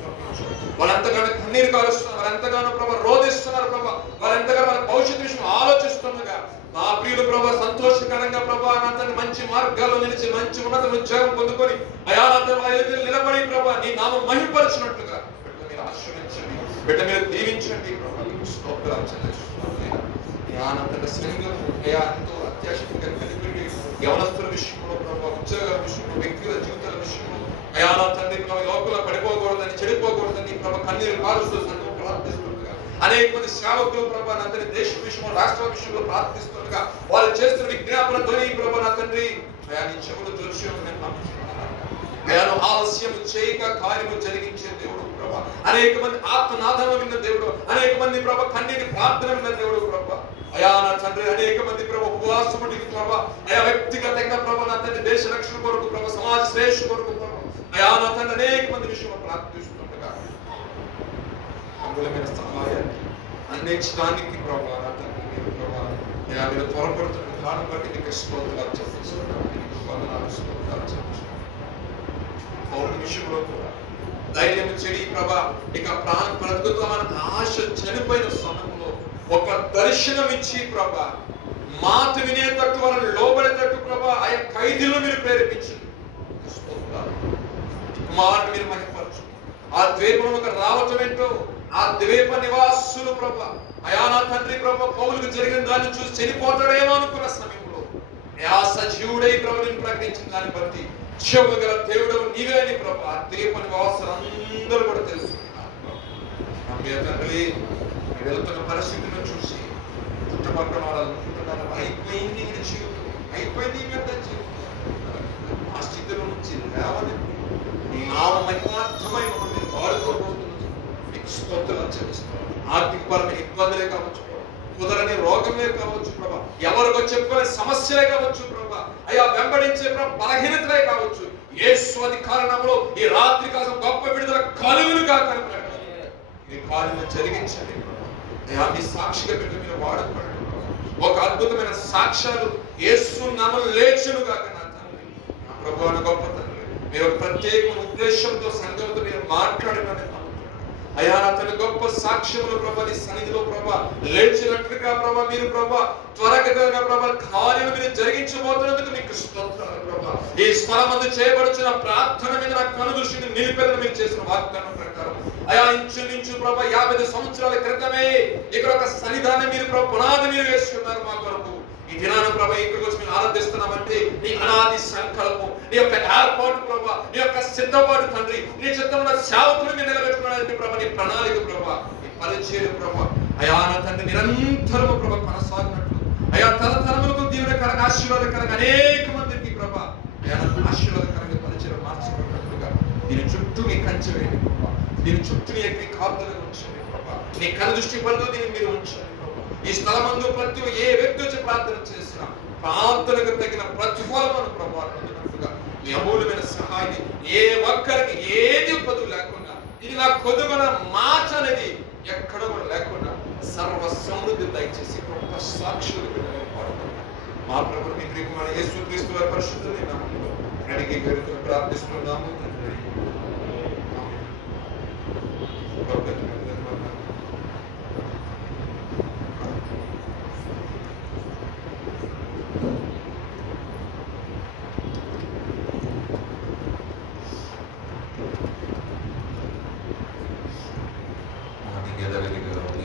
వారెంతగానో కన్నీరు కారుస్తున్నారు, వారెంతగానో ప్రభా రోధిస్తున్నారు ప్రభా, వారెంతగానో వాళ్ళ భవిష్యత్తు విషయం ఆలోచిస్తుండగా నా ప్రియులు ప్రభా సంతోషకరంగా ప్రభా నా తండ్రి మంచి మార్గాల్లో నిలిచి మంచి ఉన్నత ఉద్యోగం పొందుకొని అయా నా తండ్రి నిలబడి ప్రభా నీ నామం మహిమపరచినట్లుగా బిడ్డ మీరు ఆశీర్వదించండి, బిడ్డ మీరు దీవించండి ప్రభా. స్తోత్రాలు చెల్లిస్తున్నాను. జ్ఞానంత సంఘం అయా ఎంతో అత్యాశక్తిగా కలిపి యవనస్తుల విషయంలో ప్రభా, ఉద్యోగాల విషయంలో, వ్యక్తుల జీవితాల విషయంలో అయా నా తండ్రి ప్రభా లోపల పడిపోకూడదని, చెడిపోకూడదని ప్రభా కన్నీరు కారుస్తూ సంఘం ప్రార్థిస్తుండగా అనేక మంది సేవకులు ప్రభా నా తండ్రి దేశ విషయంలో, రాష్ట్ర విషయంలో ప్రార్థిస్తుండగా వాళ్ళు చేస్తున్న విజ్ఞాపన ధ్వని ప్రభా నా తండ్రి అయా నీ చెవులు దృశ్యం నేను ఆలస్యం చేయక కార్యము జరిగించే దేవుడు ప్రభా. అనేక మంది ఆత్మనాదం విన్న దేవుడు, అనేక మంది ప్రభా కన్నీటి ప్రార్థన విన్న దేవుడు ప్రభా. అయా నా తండ్రి అనేక మంది ప్రభా ఉపవాసముడికి ప్రభా అయా వ్యక్తిగతంగా ప్రభా నా తండ్రి దేశ రక్షణ కొరకు ప్రభా, సమాజ శ్రేష్ఠ కొరకు ప్రభా అయా నా తండ్రి అనేక మంది విషయంలో ప్రార్థిస్తుండగా అనుకూలమైన సహాయాన్ని అందించడానికి ప్రభా నా తండ్రి మీరు ప్రభా అయా మీరు త్వరపడుతున్న కారణం బట్టి నీకు స్తోత్రాలు చెల్లిస్తున్నాను, నీకు వందనాలు స్తోత్రాలు చెల్లిస్తున్నాను. పౌరుల విషయంలో కూడా ధైర్యం చెడి ప్రభా ఇక ప్రాణం బ్రతుకుతామన్న ఆశ చనిపోయిన సమయంలో ఒక దర్శనం ఇచ్చి ప్రభా మాట వినేటట్టు వాళ్ళని లోబడేటట్టు ప్రభా ఆయా ఖైదీలను మీరు ప్రేరేపించండి. కుమారుని మీరు మహిమపరచు. ఆ ద్వీపంలోకి రావటం ఏంటో ఆ ద్వీప నివాసులు ప్రభా అయా నా తండ్రి ప్రభా పౌలుకు జరిగిన దాన్ని చూసి చనిపోతాడేమో అనుకున్న సమయంలో ఆ సజీవుడై ప్రభుని ప్రకటించిన దాన్ని బట్టి చెవు గల దేవుడు నీవే అని ప్రభా ఆ ద్వీప నివాసులు అందరూ కూడా తెలుసుకున్నారు. తండ్రి వెళ్తున్న పరిస్థితులను చూసి చుట్టుపక్కల వాళ్ళు అనుకుంటున్నారు అయిపోయింది ఈ జీవితం, అయిపోయింది ఈ పెద్ద జీవితం. ఆ స్థితిలో నుంచి లేవని నీ నామ మహిమార్థమై మమ్మల్ని వాడుకోబోతున్నది. మీకు స్తోత్రాలు చెల్లిస్తున్నాను. ఆర్థికపరమైన ఇబ్బందులే కావచ్చు, కుదరని రోగమే కావచ్చు ప్రభా, ఎవరికో చెప్పుకునే సమస్యలే కావచ్చు ప్రభా, అయ్యా వెంబడించే బలహీనతలే కావచ్చు, యేసు అధికారంలో ఈ రాత్రి కాలం గొప్ప విడుదల కలుగును కాక ఈ కార్యం జరిగించండి. అయ్యా మీ సాక్షిగా పెట్టి మీరు వాడుకోండి. ఒక అద్భుతమైన సాక్ష్యాలు యేసు నామములో లేచును గాక నా తండ్రి. నా ప్రభువా, నా గొప్ప తండ్రి, మీరు ఒక ప్రత్యేక ఉద్దేశంతో సంఘంతో మీరు మాట్లాడినని అయ్యా, నా తన గొప్ప సాక్ష్యములు ప్రభా నీ సన్నిధిలో ప్రభా లేచినట్లుగా ప్రభా మీరు ప్రభా త్వరగా ప్రభా కార్యాలు మీరు జరిగించబోతున్నందుకు మీకు స్తోత్రాలు ప్రభా. ఈ స్థలమందు చేయబడుచున్న ప్రార్థన మీద నా కనుదృష్టిని నిలిపేదని మీరు చేసిన వాగ్దానం ప్రకారం అయా ఇంచుమించు ప్రభా 50 సంవత్సరాల క్రితమే ఇక్కడ ఒక సన్నిధానం మీరు ప్రభా పునాది మీరు వేసుకున్నారు మా కొరకు. ఈ దినాన ప్రభా ఇక్కడికి వచ్చి మేము ఆనందిస్తున్నామంటే నీ అనాది సంకల్పం, నీ యొక్క ఏర్పాటు ప్రభా, నీ యొక్క సిద్ధపాటు తండ్రి, నీ చిత్తమున్న సేవకులు మీరు నిలబెట్టుకున్నారంటే ప్రభా నీ ప్రణాళిక ప్రభా, నీ పరిచయం ప్రభా అయా నా తండ్రి నిరంతరము ప్రభా కొనసాగినట్లు అయా తరతరములకు దీవెనకరంగా ఆశీర్వాదకరంగా అనేక మందికి ప్రభా అయా ఆశీర్వాదకరంగా పరిచయం మార్చబడినట్లుగా దీని చుట్టూ మీ కంచె వేయండి ప్రభా, దీని చుట్టూ నీ యొక్క కాపుదలను ఉంచండి ప్రభా, నీ కను దృష్టి పనులు దీన్ని మీరు ఉంచండి. ఈ స్థలమందు ప్రతి ఏ వ్యక్తి వచ్చి ప్రార్థన చేసినా ప్రార్థనకు తగిన ప్రతిఫలమును ప్రభావం పొందినట్లుగా మీ అమూల్యమైన సహాయాన్ని ఏ ఒక్కరికి ఏది పొదువు లేకుండా, ఇది నా కొదువన మాట అనేది ఎక్కడ కూడా లేకుండా సర్వ సమృద్ధి దయచేసి గొప్ప సాక్షులు మా ప్రభువు మీ ప్రియకుమార యేసుక్రీస్తు వారి పరిశుద్ధ నామములో అడిగి వేడుకొని ప్రార్థిస్తున్నాము తండ్రి. ఆమేన్.